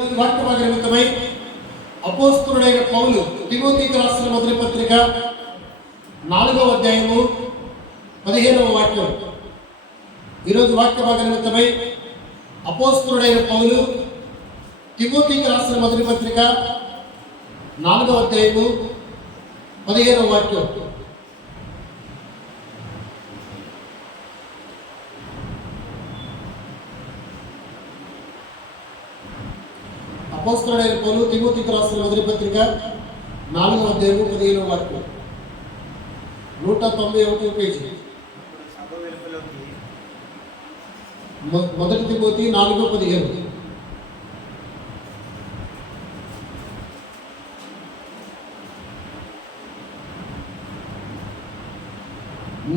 వాక్య భాగ నిమిత్తమై అపోస్తలుడైన పౌలు తిమోతికి రాసిన మొదటి పత్రిక 4వ అధ్యాయము 15వ వాక్యం. ఈరోజు వాక్య భాగ నిమిత్తమై అపోస్తలుడైన పౌలు తిమోతికి రాసిన మొదటి పత్రిక 4వ అధ్యాయము 15వ వాక్యం. అపోస్తలుడైన పౌలు తిమోతికి రాసిన మొదటి పత్రిక 4వ అధ్యాయము 15వ వాక్యం, 191వ పేజీ. మొదటి తిమోతి 4:15.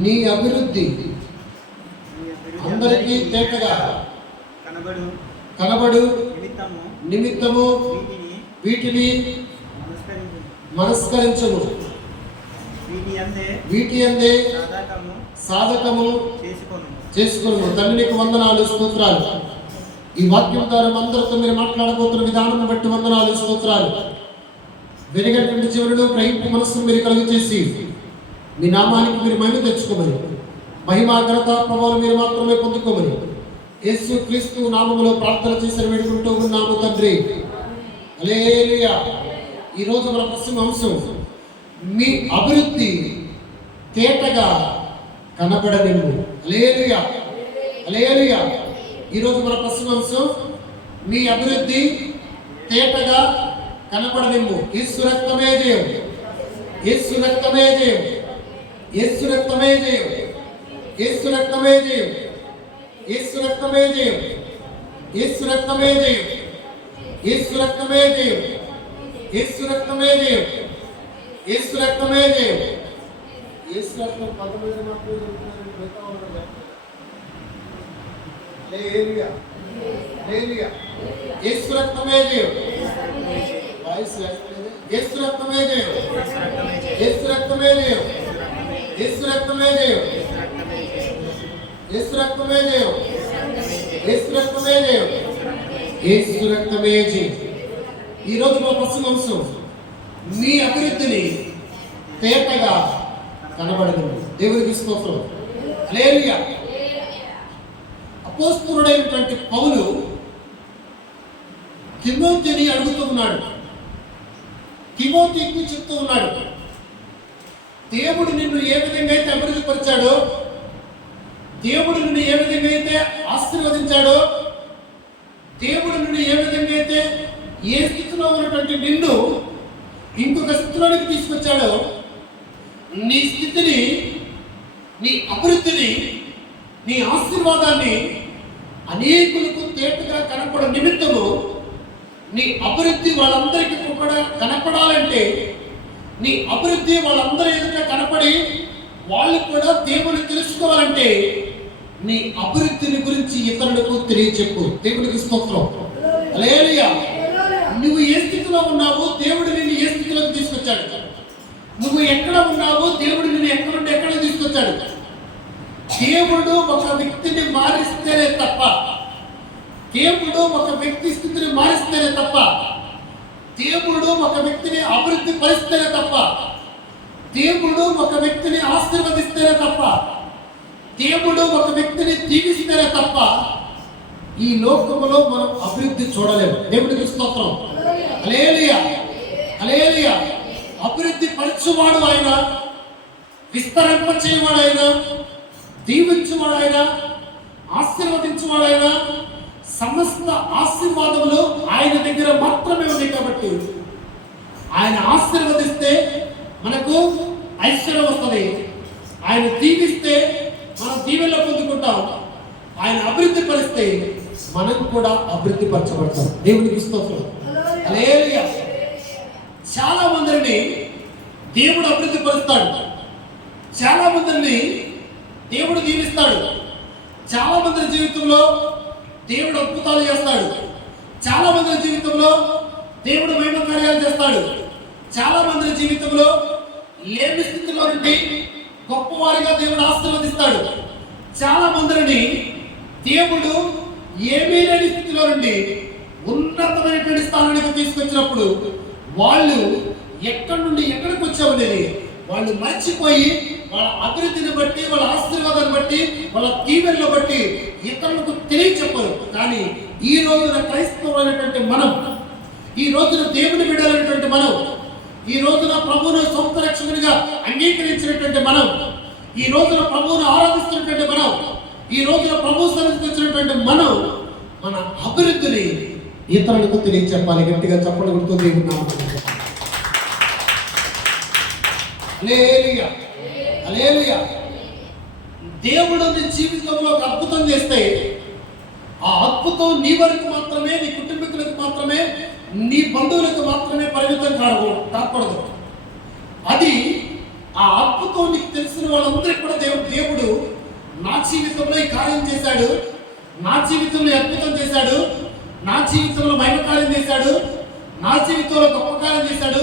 నీ అభివృద్ధి అందరికీ తేటగా కనబడు నిమిత్తము వీటిని మనస్కరించము, వీటి అందే సాధకము చేసుకొను. తండ్రి నీకు వందనాలు, స్తోత్రాలు. ఈ వాక్యం ద్వారా అందరితో మీరు మాట్లాడబోతున్న విధానం బట్టి వందనాలు, స్తోత్రాలు. వెనుగటువంటి చివరిలో గ్రహింపు మనస్సును మీరు కలుగు చేసి మీ నామానికి మీరు మహిమ తెచ్చుకోమని, మహిమా ఘనత ప్రభావం మీరు మాత్రమే పొందుకోమని యేసు క్రీస్తు నామములో ప్రార్థన చేసి వేడుకుంటూ ఉన్నాము తండ్రి. హల్లెలూయా. ఈరోజు మన ప్రస్తుత అంశం మీ అభివృద్ధి తేటగా కనబడనివ్వు. హల్లెలూయా, హల్లెలూయా. ఈరోజు మన ప్రస్తుత అంశం మీ అభివృద్ధి తేటగా కనబడనివ్వు. యేసు రక్తమే జయం, యేసు రక్తమే జయం, యేసు రక్తమే జయం, యేసు రక్తమే జయం, యేసు రక్తమే జయం, యేసు రక్తమే జయం, యేసు రక్తమే జయం, యేసు రక్తమే జయం, యేసు రక్తమే జయం. యేసు రక్తం 19 మాత్రమే చెప్తున్నారని మిగతా వాళ్ళు చెప్పలేదు. హల్లెలూయా, హల్లెలూయా. యేసు రక్తమే జయం. వాయిస్ రాయలేదు. యేసు రక్తమే జయం, యేసు రక్తమే జయం, యేసు రక్తమే జయం, యేసు రక్తమే జయం, యేసు రక్తమే జయం, యేసు రక్తమే జయం. ఈరోజు మా ప్రస్తుత అంశం మీ అభివృద్ధిని తేటగా కనబడదు. దేవునికి స్తోత్రం. హల్లెలూయా. అపోస్తలుడైనటువంటి పౌలు తిమోతిని అడుగుతూ ఉన్నాడు, తిమోతికి చెప్తూ ఉన్నాడు, దేవుడు నిన్ను ఏ విధంగా అయితే అభివృద్ధి పరిచాడో, దేవుడు నిన్ను ఏ విధంగా అయితే ఆశీర్వదించాడో, దేవుడు నిన్ను ఏ విధంగా అయితే ఏ స్థితిలో ఉన్నటువంటి నిన్ను ఇంకొక స్థితిలోనికి తీసుకొచ్చాడో, నీ స్థితిని, నీ అభివృద్ధిని, నీ ఆశీర్వాదాన్ని అనేకులకు తేటగా కనపడ నిమిత్తము నీ అభివృద్ధి వాళ్ళందరికీ కూడా కనపడాలంటే, నీ అభివృద్ధి వాళ్ళందరి ఎదుట కనపడి వాళ్ళు కూడా దేవుని తెలుసుకోవాలంటే నీ అభివృద్ధిని గురించి ఇతరులకు తెలియచెప్పు. దేవునికి స్తోత్రం. హల్లెలూయా. నువ్వు ఏ స్థితిలో ఉన్నావో దేవుడు నిన్ను ఏ స్థితిలోకి తీసుకొచ్చాడు. నువ్వు ఎక్కడ ఉన్నావో దేవుడు నిన్ను ఎక్కడ నుండి ఎక్కడ తీసుకొచ్చాడు. దేవుడు ఒక వ్యక్తిని మారిస్తేనే తప్ప, దేవుడు ఒక వ్యక్తి స్థితిని మారిస్తేనే తప్ప, దేవుడు ఒక వ్యక్తిని అభివృద్ధి పరిస్తేనే తప్ప, దేవుడు ఒక వ్యక్తిని ఆశీర్వదిస్తేనే తప్ప, దేవుడు ఒక వ్యక్తిని దీవిస్తేనే తప్ప ఈ లోకములో మనం అభివృద్ధి చూడలేము. దేవుడికి స్తోత్రం. హల్లెలూయా, హల్లెలూయా. అభివృద్ధి పరచువాడు ఆయన, విస్తరింప చేయవాడు ఆయన, దీవించువాడు ఆయన, ఆశీర్వదించువాడు ఆయన. సమస్త ఆశీర్వాదములు ఆయన దగ్గర మాత్రమే ఉంది కాబట్టి ఆయన ఆశీర్వదిస్తే మనకు ఐశ్వర్యం వస్తుంది, ఆయన దీవిస్తే మనం దీవెనలు పొందుకుంటాం, ఆయన అభివృద్ధి పరిస్తే మనం కూడా అభివృద్ధి పరచబడతాం. దేవునికి స్తోత్రం. హల్లెలూయా. చాలా మందిని దేవుడు అభివృద్ధి పరుస్తాడు, చాలా మందిని దేవుడు దీవిస్తాడు, చాలా మంది జీవితంలో దేవుడు అద్భుతాలు చేస్తాడు, చాలా మంది జీవితంలో దేవుడు మహిమ కార్యాలు చేస్తాడు, చాలా మంది జీవితంలో లేని స్థితిలో నుండి గొప్పవారిగా దేవుడు ఆశీర్వదిస్తాడు. చాలా మందిని దేవుడు ఏమీ లేని స్థితిలో నుండి ఉన్నతమైనటువంటి స్థానానికి తీసుకొచ్చినప్పుడు వాళ్ళు ఎక్కడి నుండి ఎక్కడికి వచ్చామనేది వాళ్ళు మర్చిపోయి వాళ్ళ అభివృద్ధిని బట్టి, వాళ్ళ ఆశీర్వాదాన్ని బట్టి, వాళ్ళ దీవెనలు బట్టి ఇతరులకు తెలియచెప్పరు. కానీ ఈ రోజున క్రైస్తవులైనటువంటి మనం, ఈ రోజున దేవుని బిడ్డలైనటువంటి మనం, ఈ రోజున ప్రభువును సొంత రక్షకునిగా అంగీకరించినటువంటి మనం, ఈ రోజున ప్రభువును ఆరాధిస్తున్నటువంటి మనం, ఈ రోజున ప్రభు సన్నిధికి వచ్చినటువంటి మనం మన అభివృద్ధిని ఇతరులకు తెలియచెప్పాలి. గట్టిగా చెప్పడం గుర్తుంది. హల్లెలూయా, హల్లెలూయా. దేవుడు నీ జీవితంలో ఒక అద్భుతం చేస్తే ఆ అద్భుతం నీ వరకు మాత్రమే, నీ కుటుంబీకులకు మాత్రమే, నీ బంధువులకు మాత్రమే పరిమితం కాకూడదు. అది ఆ అద్భుతం నీకు తెలిసిన వాళ్ళందరికీ కూడా దేవుడు నా జీవితంలో ఈ కార్యం చేశాడు, నా జీవితంలో అద్భుతం చేశాడు, నా జీవితంలో మహిమ కార్యం చేశాడు, నా జీవితంలో గొప్ప కార్యం చేశాడు,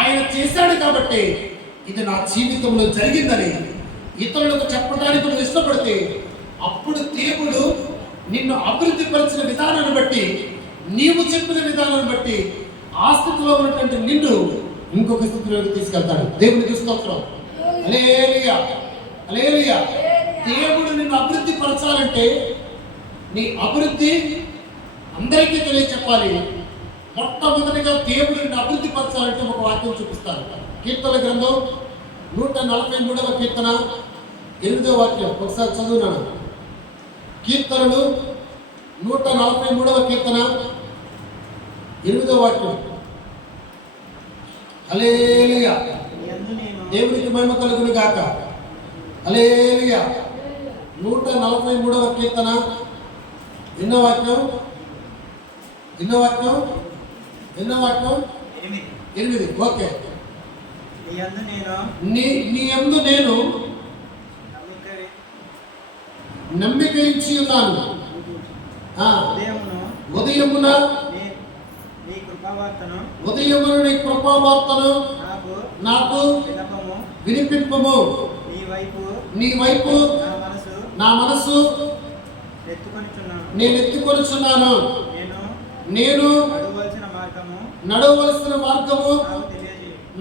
ఆయన చేశాడు కాబట్టి ఇది నా జీవితంలో జరిగిందని ఇతరులకు చెప్పడానికి నువ్వు ఇష్టపడితే అప్పుడు దేవుడు నిన్ను అభివృద్ధి పరిచిన విధానాన్ని బట్టి, నీవు చెప్పిన విధానాన్ని బట్టి ఆ స్థితిలో ఉన్నటువంటి నిన్ను ఇంకొక స్థితిలోకి తీసుకెళ్తాడు. దేవునికి స్తోత్రం. హల్లెలూయా, హల్లెలూయా. దేవుడు నిన్ను అభివృద్ధి పరచాలంటే నీ అభివృద్ధి అందరికీ తెలియచెప్పాలి. మొట్టమొదటిగా దేవుడు నిన్ను అభివృద్ధి పరచాలంటే ఒక వాక్యం చూపిస్తాను. కీర్తన గ్రంథం 143వ కీర్తన 8వ వాక్యం ఒకసారి చదువునాను. కీర్తనలు 143వ కీర్తన 8వ వాక్యం. హల్లెలూయా, దేవునికి మహిమ కలుగును గాక. హల్లెలూయా. 143వ కీర్తన ఎన్నో వాక్యం? 8వ వాక్యం 8. ఓకే. నీ యందు నేను నమ్మిక ఇచ్చి ఉన్నాను. ఉదయమున నీ కృపావార్తను నాకు వినిపింపము. నీ వైపు నా మనసు నేను ఎత్తుకొనుచున్నాను. నేను నడవలసిన మార్గము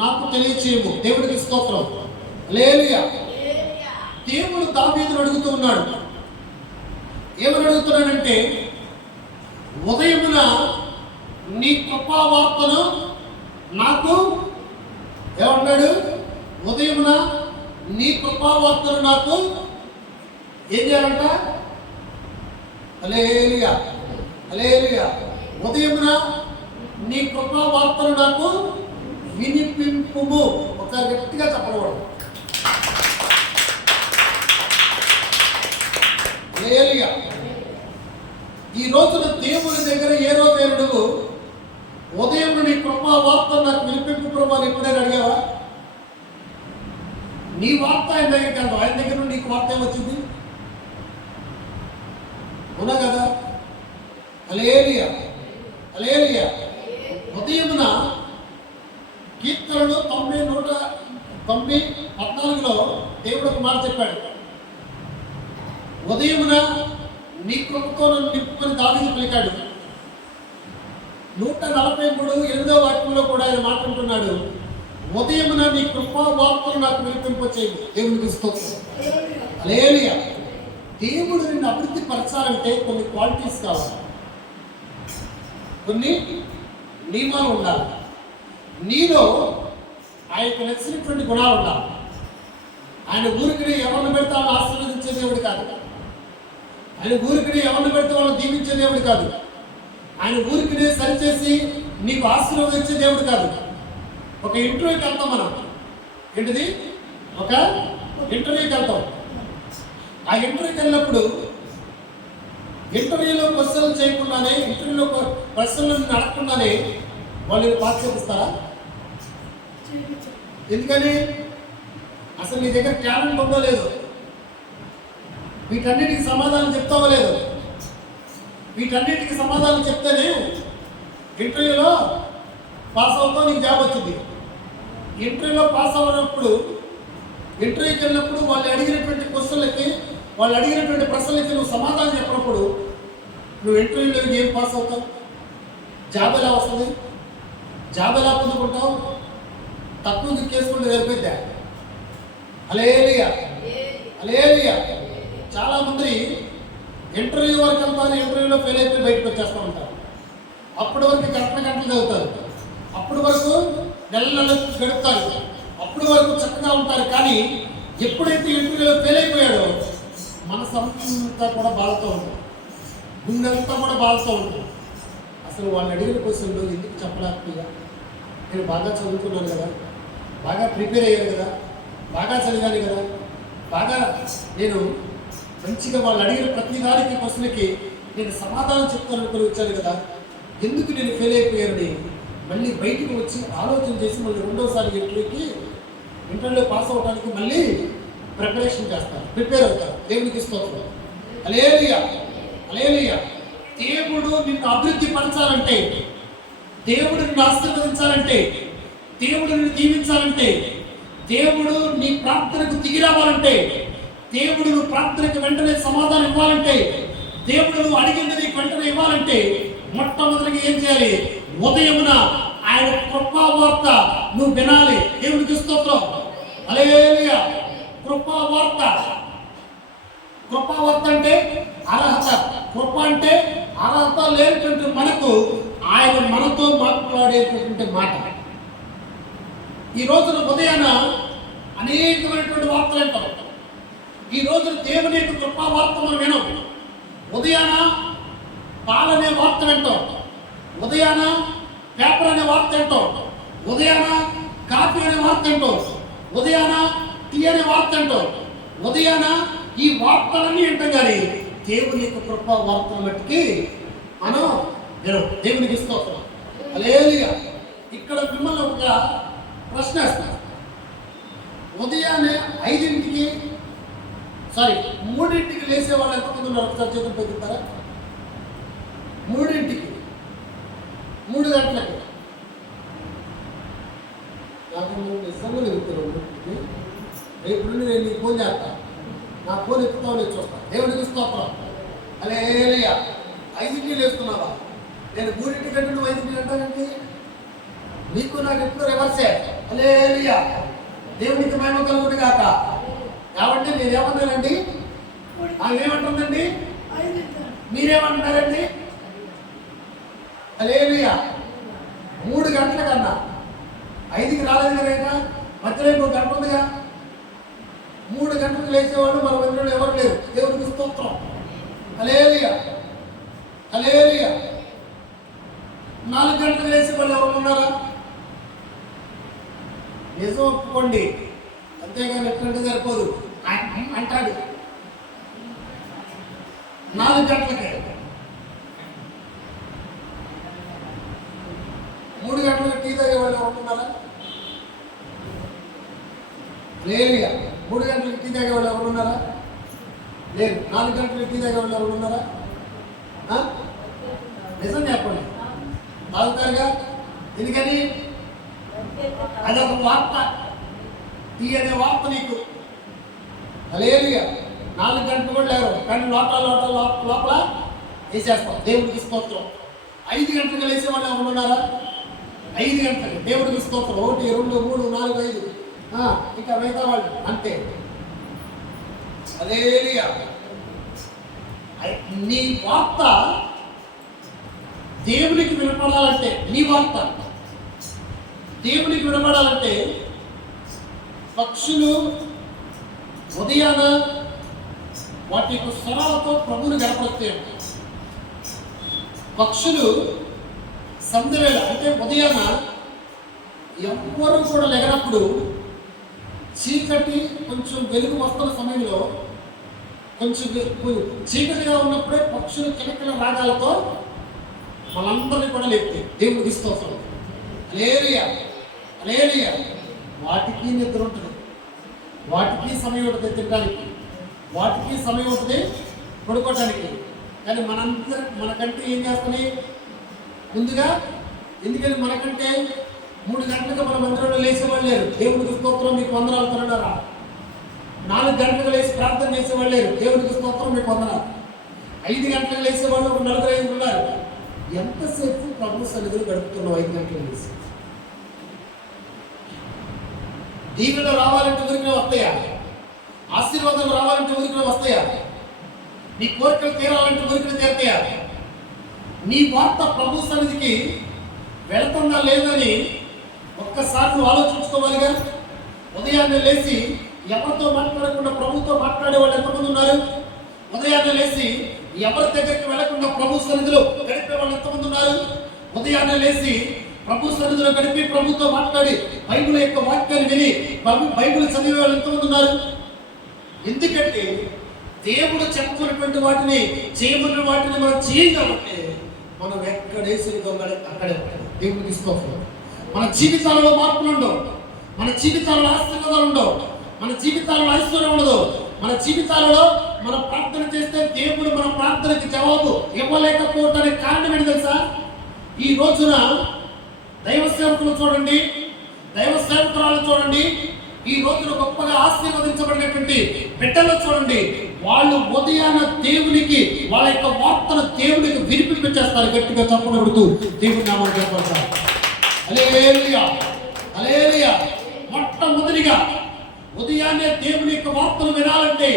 నాకు తెలియచేయము. దేవుడికి స్తోత్రం. హల్లెలూయా. దేవుడు దావీదును అడుగుతూ ఉన్నాడు. ఏమని అడుగుతున్నాడంటే, ఉదయమున నీ కృపావార్తను నాకు ఏమన్నాడు? ఉదయమున నీ కృపావార్తను నాకు ఏం చేయాలంట? హల్లెలూయా, హల్లెలూయా. ఉదయమున నీ కృపావార్తను నాకు వినిపింపుము. ఒకసారి గట్టిగా చెప్పకూడదు. హల్లెలూయా. ఈ రోజున దేవుని దగ్గర ఏ రోజైనా నువ్వు ఉదయం నీ కృపా వార్త నాకు వినిపింపు ప్రభు అని ఎప్పుడైనా అడిగావా? నీ వార్త ఆయన దగ్గరికి వెళ్తావు, ఆయన దగ్గర నుండి నీకు వార్త ఏమొచ్చింది? అవునా కదా? హల్లెలూయా, హల్లెలూయా. ఉదయమున కీర్తనలు 114లో దేవుడు ఒక మాట చెప్పాడు. ఉదయమున నీ కృపతో నన్ను నింపుకొని దావీదు పలికాడు. 143 8వ వాక్యంలో కూడా ఆయన మాట్లాడుతున్నాడు, ఉదయమున నీ కృపా వార్తలు నాకు వినిపింపచేయు. దేవునికి స్తోత్రం. హల్లెలూయా. దేవుడు నిన్ను అభివృద్ధి పరచాలంటే కొన్ని క్వాలిటీస్ కావాలి, కొన్ని నియమాలు ఉండాలి. నీలో ఆయనకు నచ్చినటువంటి గుణాలు ఉండాలి. ఆయన ఊరికి ఎవరిని పెడితే వాళ్ళని ఆశీర్వదించే దేవుడు కాదు. ఆయన ఊరికి ఎవరిని పెడితే వాళ్ళని దీవించే దేవుడు కాదు. ఆయన ఊరికి సరిచేసి నీకు ఆశీర్వదించే దేవుడు కాదు. ఒక ఇంటర్వ్యూకి వెళ్తాం మనం. ఏంటిది? ఒక ఇంటర్వ్యూకి వెళ్తాం. ఆ ఇంటర్వ్యూకి వెళ్ళినప్పుడు ఇంటర్వ్యూలో క్వశ్చన్లు చేయకుండానే, ఇంటర్వ్యూలో ప్రశ్నలను అడగకుండానే వాళ్ళు పాస్ చేపిస్తారా? ఎందుకని? అసలు నీ దగ్గర టాలెంట్ ఉందో లేదు, వీటన్నిటికి సమాధానం చెప్తావో లేదు. వీటన్నిటికి సమాధానం చెప్తేనే ఇంటర్వ్యూలో పాస్ అవుతావు, నీకు జాబ్ వచ్చింది. ఇంటర్వ్యూలో పాస్ అవ్వనప్పుడు, ఇంటర్వ్యూకి వెళ్ళినప్పుడు వాళ్ళు అడిగినటువంటి క్వశ్చన్లకి, వాళ్ళు అడిగినటువంటి ప్రశ్నలకి నువ్వు సమాధానం చెప్పినప్పుడు నువ్వు ఇంటర్వ్యూలో ఏం పాస్ అవుతావు? జాబ్ ఎలా వస్తుంది? జాబ్ ఎలా పొందుకుంటావు? తక్కువ కేసుకుంటే సరిపోద్దా? హల్లెలూయా, హల్లెలూయా. చాలా మంది ఇంటర్వ్యూ వరకు వెళ్తారు, ఇంటర్వ్యూలో ఫెయిల్ అయిపోయి బయటకు వచ్చేస్తూ ఉంటారు. అప్పటి వరకు గంటలు చదువుతారు, అప్పటి వరకు నెలలు గడుపుతారు, అప్పటి వరకు చక్కగా ఉంటారు. కానీ ఎప్పుడైతే ఇంటర్వ్యూలో ఫెయిల్ అయిపోయాడో మనసు అంతా కూడా బాధతో ఉంటుంది, గుండెంతా కూడా బాధతో ఉంటుంది. అసలు వాళ్ళు అడిగిన క్వశ్చన్లో ఎందుకు చెప్పలేకపోయా? నేను బాగా చదువుకున్నాను కదా, బాగా ప్రిపేర్ అయ్యాను కదా, బాగా చదివాను కదా, బాగా నేను మంచిగా వాళ్ళు అడిగిన ప్రతి దానికి క్వశ్చన్కి నేను సమాధానం చెప్తాననుకుని వచ్చాను కదా, ఎందుకు నేను ఫెయిల్ అయిపోయానని మళ్ళీ బయటికి వచ్చి ఆలోచన చేసి మళ్ళీ రెండోసారి ఇంటర్వ్యూలో పాస్ అవ్వడానికి మళ్ళీ ప్రిపరేషన్ చేస్తారు, ప్రిపేర్ అవుతారు. దేవునికి స్తోత్రం. హల్లెలూయా, హల్లెలూయా. దేవుడు నిన్ను అభివృద్ధి పరచాలంటే, దేవుడు నిన్ను ఆశీర్వదించాలంటే, దేవుడు నిన్ను దీవించాలంటే, దేవుడు నీ ప్రార్థనకు దిగి రావాలంటే, దేవుడు నువ్వు ప్రార్థనకు వెంటనే సమాధానం ఇవ్వాలంటే, దేవుడు నువ్వు అడిగింది నీకు వెంటనే ఇవ్వాలంటే మొట్టమొదటిగా ఏం చేయాలి? ఉదయమున ఆయన కృపావార్త నువ్వు వినాలి. దేవునికి స్తోత్రం. హల్లెలూయా. కృపావార్త. కృపావార్త అంటే అర్హత. కృప అంటే అర్హత లేనటువంటి మనకు ఆయన మనతో మాట్లాడేటటువంటి మాట. ఈ రోజున ఉదయాన అనేకమైనటువంటి వార్తలు అంటాం. ఈ రోజు దేవుని యొక్క కృపావార్త మనం వినం. ఉదయాన పాలనే వార్త వింటాం, ఉదయాన పేపర్ అనే వార్త వింటాం, ఉదయాన కాఫీ అనే వార్త వింటాం, ఉదయాన టీ అనే వార్త వింటాం, ఉదయాన ఈ వార్తలన్నీ వింటాం. కానీ దేవుని యొక్క కృపా వార్తల మట్టికి మనం వినం. దేవునికి స్తోత్రం. హల్లెలూయా. ఇక్కడ మిమ్మల్ని ఒక ప్రశ్న వేస్తాను. ఉదయాన్నే 5ంటికి 3ంటికి లేసే వాళ్ళు ఎంతమంది ఉన్నారు? ఒకసారి చేతులు పెరుగుతారా? 3ంటికి, 3 గంటలకి. నాకు నిజంగా ఎదుగుతాను. రేపు నుండి నేను నీకు ఫోన్ చేస్తాను, నా ఫోన్ ఎత్తుతావు, నేను చూస్తాను. దేవుడికి స్తోత్రం. హల్లెలూయా. 5ంటికి లేస్తున్నావా? నేను 3ంటి కంటే నువ్వు 5ంటికి అంటానండి. నీకు నాకు ఎప్పుడు రివర్సే. హల్లెలూయా. దేవునికి మహిమ కలుగును గాక. కాబట్టి నేనేమన్నానండి? ఏమంటుందండి? మీరేమంటున్నారండి? హల్లెలూయా. 3 గంటల కన్నా 5కి రాలేదు కదా, మధ్యలో ఇంకో గంట ఉందిగా. 3 గంటలకు లేచేవాళ్ళు మన మందిరంలో ఎవరు లేరు. దేవునికి స్తోత్రం. హల్లెలూయా, హల్లెలూయా. 4 గంటలకు లేచే వాళ్ళు ఎవరు ఉన్నారా? నిజం ఒప్పుకోండి, అంతేగాని ఎట్లంటే సరిపోదు అంటాడు. 4 గంటలకే, 3 గంటలకు టీ తాగే వాళ్ళు ఎవరున్నారా? లేదుగా. 3 గంటలకు టీ తాగే వాళ్ళు ఎవరున్నారా? లేదు. 4 గంటలకు టీ తాగే వాళ్ళు ఎవరున్నారా? నిజం చెప్పండి. తాగుతారుగా. ఎందుకని? అదొక వార్త. టీ అనే వార్త నీకు. హల్లెలూయా. 4 గంటలు కూడా లేరు, కానీ లోపల వేసేస్తాం. దేవుడికి స్తోత్రం. 5 గంటలకు లేచే వాళ్ళు ఎవరు ఉన్నారా? 5 గంటలకు దేవుడికి స్తోత్రం. 1, 2, 3, 4, 5 ఇంకా మిగతా వాళ్ళు అంతే. హల్లెలూయా. నీ వార్త దేవునికి వినపడాలంటే, నీ వార్త దేవునికి వినపడాలంటే పక్షులు ఉదయాన వాటి యొక్క స్వరాలతో ప్రభువుని గడపడతాయి. పక్షులు సంధ్యవేళ అంటే ఉదయాన ఎవ్వరూ కూడా లేనప్పుడు, చీకటి కొంచెం వెలుగు వస్తున్న సమయంలో, కొంచెం చీకటిగా ఉన్నప్పుడే పక్షులు కిలకిల రాగాలతో మనందరినీ కూడా లేపుతాయి. దేవుడికి స్తోత్రం. హల్లెలూయా, హల్లెలూయా. వాటికి నిద్ర ఉంటుంది, వాటికి సమయం ఉంటుంది తినడానికి, వాటికి సమయం ఉంటుంది పడుకోవటానికి. కానీ మనకంటే ఏం చేస్తున్నాయి ముందుగా? ఎందుకని మనకంటే 3 గంటలకు మన మందిరంలో లేచేవాళ్ళు లేరు. దేవుడికి స్తోత్రం, మీకు వందనాలు తినడారా. 4 గంటలకు లేచి ప్రార్థన చేసేవాళ్ళు లేరు. దేవుడికి స్తోత్రం, మీకు వందనాలు. 5 గంటలకు లేచేవాళ్ళు ఒక 4-5 ఉన్నారు. ఎంతసేపు ప్రభు సన్నిధిలో గడుపుతున్నావు? 5 గంటలు వేసి దీవెన రావాలంటే ఊరికే వస్తాయా? ఆశీర్వాదం రావాలంటే ఊరికే వస్తాయా? నీ కోరికలు తీరాలంటే ఊరికే తీరుతాయా? నీ వార్త ప్రభు సన్నిధికి వెళుతుందా లేదని ఒక్కసారి నువ్వు ఆలోచించుకోవాలిగా. ఉదయాన్నే లేచి ఎవరితో మాట్లాడకుండా ప్రభుతో మాట్లాడే వాళ్ళు ఎంతమంది ఉన్నారు? ఉదయాన్నే లేచి ఎవరి దగ్గరికి వెళ్లకుండా ప్రభు సన్నిధిలో గడిపే వాళ్ళు ఎంతమంది ఉన్నారు? ఉదయాన్నే లేచి ప్రభు సన్నిధిలో గడిపి ప్రభుతో మాట్లాడి బైబిల్ యొక్క వాక్యాన్ని విని బైబిల్ చదివే వాళ్ళు ఎంతమంది ఉన్నారు? ఎందుకంటే దేవుడు చెప్పుకున్నటువంటి వాటిని చేయమన్న వాటిని మనం చేయం కాబట్టి మనం ఎక్కడేసి అక్కడే దేవుడు తీసుకోవాలి. మన జీవితాలలో మార్పులు ఉండవు, మన జీవితాలలో ఆశీర్వాదాలు ఉండవు, మన జీవితాలలో ఐశ్వర్యం ఉండదు. మన జీవితాలలో మనం ప్రార్థన చేస్తే దేవుడు మన ప్రార్థనకి జవాబు ఇవ్వలేకపోవటానికి కారణం ఏంటి తెలుసా? ఈ రోజున దైవ సేవకులు చూడండి, దైవ సేవకురాలు చూడండి, ఈ రోజున గొప్పగా ఆశీర్వదించబడినటువంటి బిడ్డలు చూడండి, వాళ్ళు ఉదయాన దేవునికి వాళ్ళ యొక్క వార్తను దేవునికి వినిపించేస్తారు. గట్టిగా చెప్పబడుతూ దేవుని నామాన్ని చెప్పాలి. హల్లెలూయా, హల్లెలూయా. మొట్టమొదటిగా ఉదయాన్నే దేవుని యొక్క వార్తను వినాలంటే,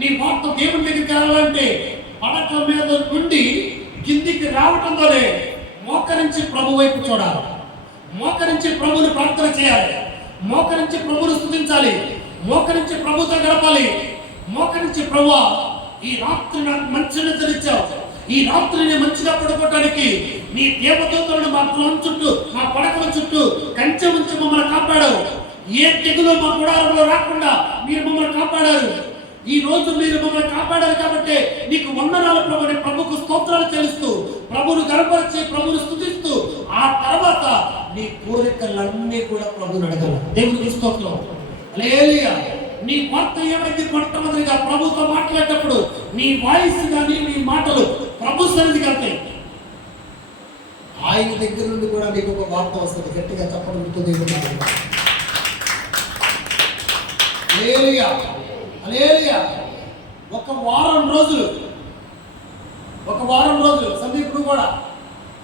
నీ వార్త దేవుని దగ్గరికి వెళ్ళాలంటే పడక మీద నుండి కిందికి రావటంతోనే మోకరించి ప్రభు వైపు చూడాలి, మోకరించి ప్రభుని ప్రార్థన చేయాలి, మోకరించి ప్రభుని స్తుతించాలి, మోకరించి ప్రభుతో గడపాలి, మోకరించి ప్రభువా ఈ రాత్రి నాకు మంచి నిద్రనిచ్చావు, ఈ రాత్రిని మంచిగా పడుకోవటానికి నీ దేవదూతలను మా గృహం చుట్టూ మా పడకల చుట్టూ కంచె ఉంచి మమ్మల్ని కాపాడావు, ఏ తెగులు మా గుడారంలో రాకుండా మీరు మమ్మల్ని కాపాడారు, ఈ రోజు మీరు మమ్మల్ని కాపాడారు కాబట్టి నీకు వందనాలు ప్రభు అని ప్రభుకు స్తోత్రాలు చెల్లిస్తూ ప్రభువును గర్వపరిచి ప్రభువును స్తుతిస్తూ ఆ తర్వాత నీ కోరికలన్నీ కూడా ప్రభువుని అడగాలి. దేవునికి స్తోత్రం. హల్లెలూయా. నీ వార్త ఏమైంది? మొట్టమొదటిగా ప్రభుతో మాట్లాడేటప్పుడు నీ వాయిస్ కానీ నీ మాటలు ప్రభు సన్నిధికి వెళ్తాయి. ఆయన దగ్గర నుండి కూడా నీకు ఒక వార్త వస్తుంది. గట్టిగా చెప్పడం ఉంటుంది. హల్లెలూయా, హల్లెలూయా. ఒక వారం రోజులు సందీపుడు కూడా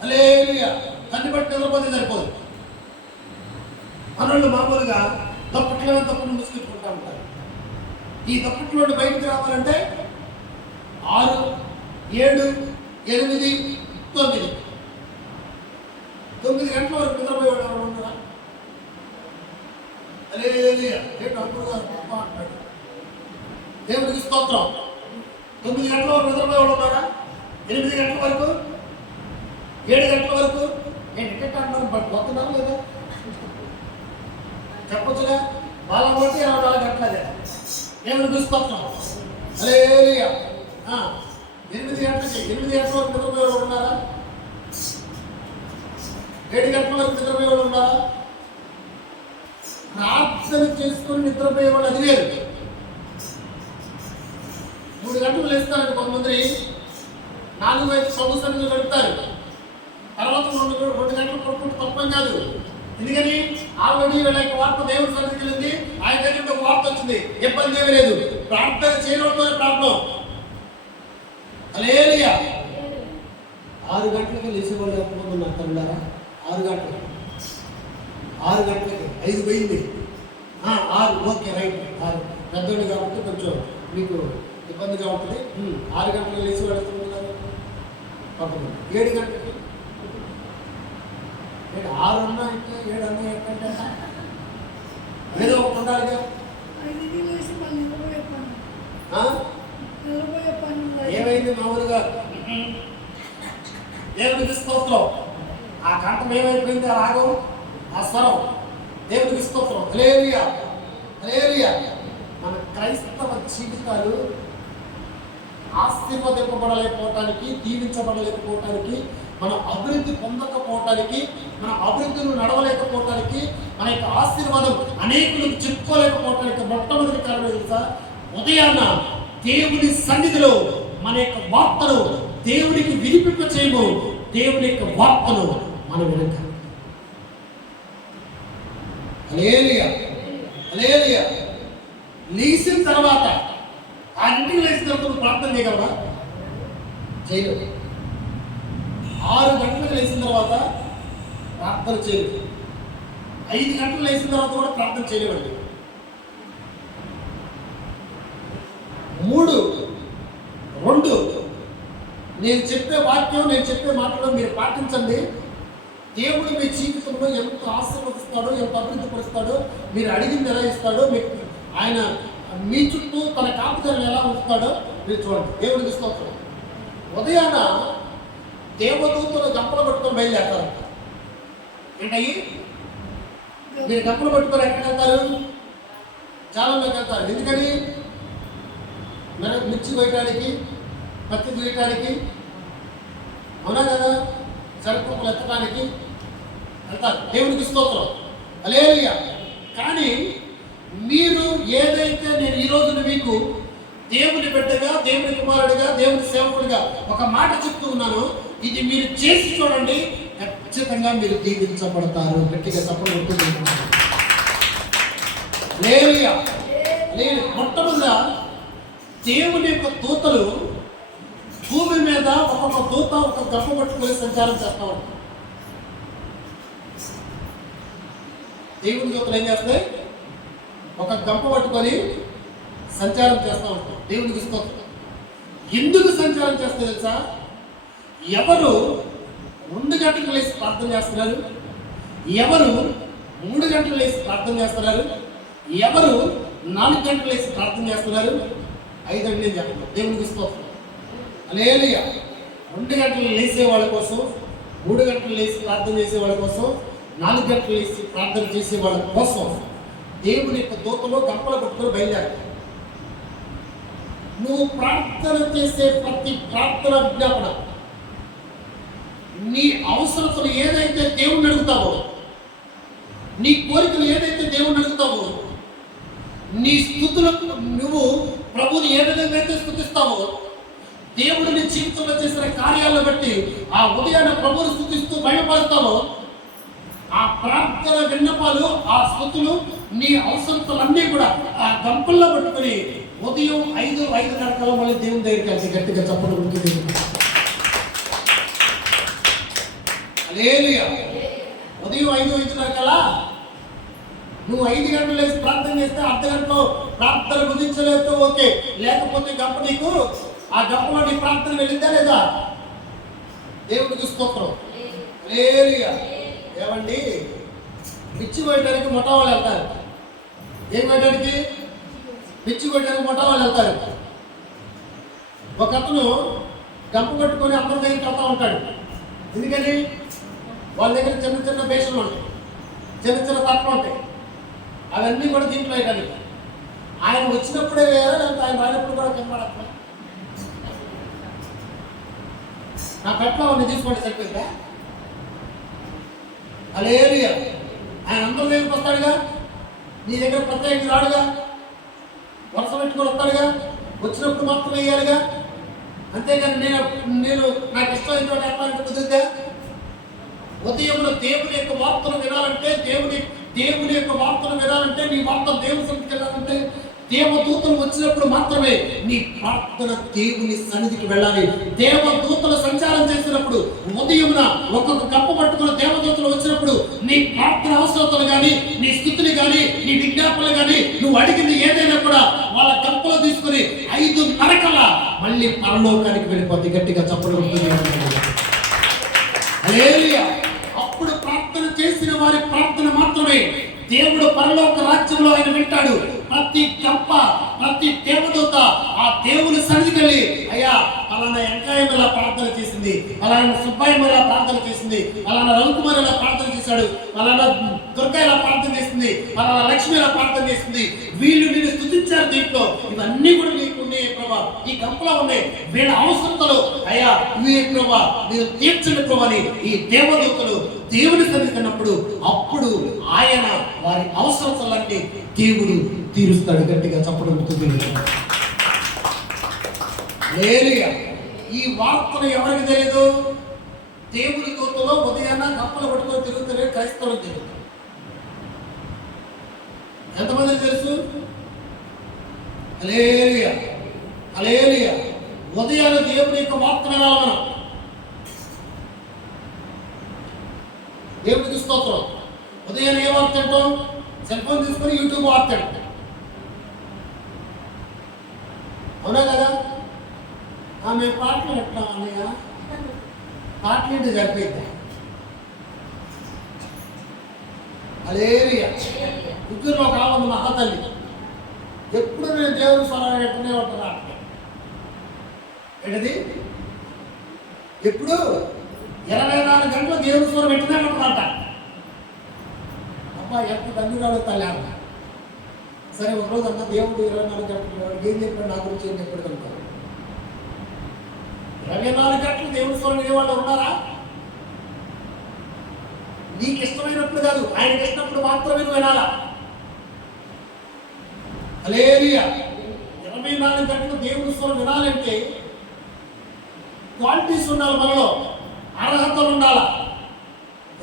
హల్లెలూయా కన్ను బట్టి నిద్రపోతే సరిపోదు. మనోళ్ళు మామూలుగా తప్పులు ముసుకుంటూ ఉంటారు. ఈ తప్పుట్లో బయటకు రావాలంటే 6, 7, 8, 9 గంటల వరకు నిద్రపోయేవాడు ఎవరు ఉన్నారా? దేవుడికి స్తోత్రం. 9 గంటల వరకు నిద్రపోయేవాడు ఉన్నారా? 8 గంటల వరకు, 7 గంటల వరకు పోతున్నారా లేదా చెప్పొచ్చుగా. వాళ్ళ బట్టి 24 గంటలదే. దేవుడికి స్తోత్రం. హల్లెలూయా. 8 గంటల వరకు నిద్రపోయేవాడు ఉన్నారా? 7 గంటల వరకు నిద్రపోయేవాడు ఉన్నారా? ప్రార్థన చేసుకుని నిద్రపోయేవాడు అది లేదు. 3 గంటలు లేస్తారండి కొంతమంది, 4 వైపు ప్రభు సన్నిధిలో గడుపుతారు. తర్వాత 2 గంటలు పడుకుంటే తప్పం కాదు. ఎందుకని ఆల్రెడీ వీళ్ళ యొక్క వార్త దేవుడి సన్నిధికి వెళ్ళింది, ఆయన దగ్గర ఒక వార్త వచ్చింది, ఇబ్బంది ఏమీ లేదు. ప్రార్థన చేయడంతోనే ప్రార్థన. హల్లెలూయా. 6 గంటలకి లేచేవాళ్ళు ఎంతమంది ఉన్నారు తల్లారా? 6 గంటలకి 5 పోయింది. 6 ఓకే రైట్. 6 పెద్దోడు కాబట్టి కొంచెం మీకు ఇబ్బందిగా ఉంటుంది. 6 గంటలకు లేచేవాళ్ళు ఎంతమంది ఉన్నారు? 7 గంటలకి 6 అన్నా ఇంకా 7 అన్నా ఎక్కడంటే ఏదో ఒకటి ఉండాలిగా. ఏమైంది మామూలుగా దేవుడికి స్తోత్రం. ఆ కంఠం ఏమైపోయింది? ఆ రాగం, ఆ స్వరం దేవుడికి స్తోత్రం. హల్లెలూయా, హల్లెలూయా. మన క్రైస్తవ జీవితాలు ఆశీర్వదింపబడలేకపోవటానికి, దీవించబడలేకపోవటానికి, మన అభివృద్ధి పొందకపోవటానికి, మన అభివృద్ధిని నడవలేకపోవటానికి, మన యొక్క ఆశీర్వాదం అనేకులకు చెప్పుకోలేకపోవటానికి మొట్టమొదటి కారణం తెలుసా? ఉదయాన్న దేవుని సన్నిధిలో మన యొక్క వార్తను దేవునికి వినిపింప చేయము. దేవుని యొక్క వార్తను మనం వినక. హల్లెలూయా, హల్లెలూయా. లేచిన తర్వాత ఆ ఇంటికి లేచిన తర్వాత ప్రార్థన చేయగలవా? చేయలేదు. 6 గంటలకు లేచిన తర్వాత ప్రార్థన చేయలేదు. 5 గంటలు లేచిన తర్వాత కూడా ప్రార్థన చేయలేవండి. 3, 2 నేను చెప్పే వాక్యం, నేను చెప్పే మాటలు మీరు పాటించండి. దేవుడు మీ జీవితంలో ఎంత ఆశీర్వదిస్తాడో, ఎంత అభివృద్ధి పరుస్తాడో, మీరు అడిగింది ఎలా ఇస్తాడో, మీకు ఆయన మీ చుట్టూ తన కాపుదలను ఎలా ఉంచుతాడో మీరు చూడండి. దేవుడికి స్తోత్రం. ఉదయాన దేవదూతలు గంపలు పట్టుకొని బయలుదేరతారు. ఏంటయ్యి మీరు గంపలు పట్టుకొని ఎక్కడికి వెళ్తారు? చాలాలోకి వెళ్తారు. ఎందుకని? మిర్చి వేయటానికి, పత్తి తీయటానికి, అవునా కదా, సరుకులు ఎత్తడానికి వెళ్తారు. దేవునికి స్తోత్రం. హల్లెలూయా. కానీ మీరు ఏదైతే నేను ఈ రోజున మీకు దేవుని బిడ్డగా, దేవుని కుమారుడిగా, దేవుని సేవకుడిగా ఒక మాట చెప్తూ ఉన్నాను, ఇది మీరు చేసి చూడండి, ఖచ్చితంగా మీరు దీవించబడతారు. గట్టిగా తప్పని ఉంటుంది. హల్లెలూయా. మొట్టమొదట దేవుని యొక్క దూతలు భూమి మీద ఒక్కొక్క దూత ఒక గంప పట్టుకొని సంచారం చేస్తూ ఉంటారు. దేవుని దూతలు ఏం చేస్తాయి? ఒక గంప పట్టుకొని సంచారం చేస్తూ ఉంటారు. దేవునికి స్తోత్రం. ఎందుకు సంచారం చేస్తాయి తెలుసా? ఎవరు 2 గంటలకు లేచి ప్రార్థన చేస్తున్నారు, ఎవరు 3 గంటలు లేచి ప్రార్థన చేస్తున్నారు, ఎవరు 4 గంటలు లేచి ప్రార్థన చేస్తున్నారు, 5 గంటలు చేస్తున్నారు. దేవునికి స్తోత్రం. హల్లెలూయా. 2 గంటలు లేచే వాళ్ళ కోసం, 3 గంటలు లేచి ప్రార్థన చేసే వాళ్ళ కోసం, 4 గంటలు లేచి ప్రార్థన చేసే వాళ్ళ కోసం దేవుని యొక్క దూతలో గంపలు పట్టుకొని బయలుదేరారు. నువ్వు ప్రార్థన చేసే ప్రతి ప్రార్థన విజ్ఞాపన, నీ అవసరతలు ఏదైతే దేవుణ్ణి అడుగుతావో, నీ కోరికలు ఏదైతే దేవుణ్ణి అడుగుతావో, నీ స్తుతులకు నువ్వు ప్రభువుని ఏ విధంగా అయితే స్తుతిస్తావో, దేవుడు నీ జీవితంలో చేసిన కార్యాలను బట్టి ఆ ఉదయాన్ని ప్రభువుని స్తుతిస్తూ భయపడతావో, ఆ ప్రార్థన విన్నపాలు, ఆ స్తుతులు, నీ అవసరతలన్నీ కూడా ఆ గంపల్లో పట్టుకుని ఉదయం 5:30 మళ్ళీ దేవుని దగ్గరికి వెళ్తే గట్టిగా చప్పట్లు ఉంటుంది. హల్లెలూయా. ఉదయం 5:30 నువ్వు 5 గంటలు లేచి ప్రార్థన చేస్తే అర్ధ గంటలో ప్రార్థన ముగించలేదు, ఓకే. లేకపోతే గంప నీకు ఆ గంపలో నీ ప్రార్థన వెళ్ళిందా లేదా? దేవుడికి స్తోత్రం. హల్లెలూయా. ఏమండి, పిచ్చి కొట్టడానికి మొట్ట వాళ్ళు వెళ్తారు. ఏం కొట్టడానికి? పిచ్చి కొట్టడానికి మొట్ట వాళ్ళు వెళ్తారు. ఒక అతను గంప పట్టుకొని అందరి దగ్గరికి వెళ్తూ ఉంటాడు. ఎందుకని? వాళ్ళ దగ్గర చిన్న చిన్న బేషన్లు ఉంటాయి, చిన్న చిన్న తట్లు ఉంటాయి. అవన్నీ కూడా దీంట్లో వేయడానికి. ఆయన వచ్చినప్పుడే వేరే, లేకపోతే ఆయన రానప్పుడు కూడా కనబడట్లే. నా పెట్లో అవన్నీ తీసుకోండి సరిపోయిందా? హల్లెలూయా. ఆయన అందరూ దగ్గరికి వస్తాడుగా, నీ దగ్గర ప్రత్యేకంగా రాడుగా, వరుస పెట్టుకొని వస్తాడుగా, వచ్చినప్పుడు మాత్రం వేయాలిగా. అంతేగాని నేను నాకు ఇష్టమైన చోట వేస్తానంటే కుదిరితే? ఉదయంలో దేవుని యొక్క వార్తను వినాలంటే, దేవుని యొక్క వార్తను వినాలంటే, నీ వార్త దేవుని సన్నిధికి వెళ్ళాలంటే, దేవదూతలు వచ్చినప్పుడు మాత్రమే నీ ప్రార్థన దేవుని సన్నిధికి వెళ్ళాలి. దేవదూతలు సంచారం చేసినప్పుడు, ఉదయమున ఒక్కొక్క గంప పట్టుకున్న దేవదూతలు వచ్చినప్పుడు నీ ప్రార్థన అవసరతలు కానీ, నీ స్థితిని కానీ, నీ విజ్ఞాపనలు కానీ, నువ్వు అడిగింది ఏదైనా కూడా వాళ్ళ గంపలో తీసుకుని 5:30 మళ్ళీ పరలోకానికి వెళ్ళిపోతే గట్టిగా చప్పట్లు ఉంటుంది. హల్లెలూయా. అప్పుడు ప్రార్థన చేసిన వారి ప్రార్థన మాత్రమే దేవుడు పరలోక రాజ్యంలో ఆయన వింటాడు. ప్రతి గంప, ప్రతి దేవదూత ఆ దేవుని సన్నిధికి వెళ్ళి, అయ్యా అలానా వెంకాయం ఇలా ప్రార్థన చేసింది, అలానా సుబ్బాయం ఇలా ప్రార్థన చేసింది, అలానా రవికుమార్ ఇలా ప్రార్థన చేశాడు, అలానా దుర్గా ఇలా ప్రార్థన చేసింది, అలానా లక్ష్మి ఇలా ప్రార్థన చేసింది, వీళ్ళు నేను స్తుతించారు, దీంట్లో ఇవన్నీ కూడా నీకు ఉన్నాయి ప్రభా, ఈ గంపలో ఉన్నాయి, వీళ్ళ అవసరతలు అయ్యా ఇవి ప్రభా మీరు తీర్చండి ప్రభా అని ఈ దేవదూతలు దేవుని సన్నిధికి అన్నప్పుడు, అప్పుడు ఆయన వారి అవసరతలన్నీ దేవుడు తీరుస్తాడు. గట్టిగా చప్పట్లు కొడుతుంది. హల్లెలూయా. ఈ వార్తను ఎవరికి తెలియదు? దేవుని దూతలో ఉదయాన్న గంపలు పట్టుకొని తిరుగుతారే క్రైస్తవులకు తెలియదు. ఎంతమందికి తెలుసు? హల్లెలూయా. హల్లెలూయా. ఉదయాన్న దేవుని యొక్క వార్త వినాలి మనం. దేవుడికి స్తోత్రం. ఉదయం ఏ వార్త అంటాం? సెల్ ఫోన్ తీసుకొని యూట్యూబ్ వార్త అంటాం. అవునా కదా? ఆమె పాటలు ఎట్లా అన్నయ్య, పాటలు ఏంటి సరిపోయింది. హల్లెలూయా. ఉద్యోగంలో ఒక ఆమె మహాతల్లి, ఎప్పుడు నేను దేవుని స్వరం ఎట్టునే ఉంటాను. ఏంటది? ఎప్పుడు 24 గంటలు దేవుని స్వరం ఎట్టునే ఉంటుందంట. అబ్బా ఎంత తండ్రి తల్లి. సరే ఒకరోజు అన్న దేవుడు 24 గంటలు ఏం చెప్పాడు నా గురించి ఏం చెప్పాడు కనుక 24 గంటలు దేవుని స్వరం వినేవాళ్ళు ఉన్నారా? నీకు ఇష్టమైనప్పుడు కాదు, ఆయనకి ఇష్టప్పుడు మాత్రమే నువ్వు వినాలా. హల్లెలూయా. 24 గంటలు దేవుని స్వరం వినాలంటే క్వాలిటీస్ ఉండాలి, మనలో అర్హతలు ఉండాలా.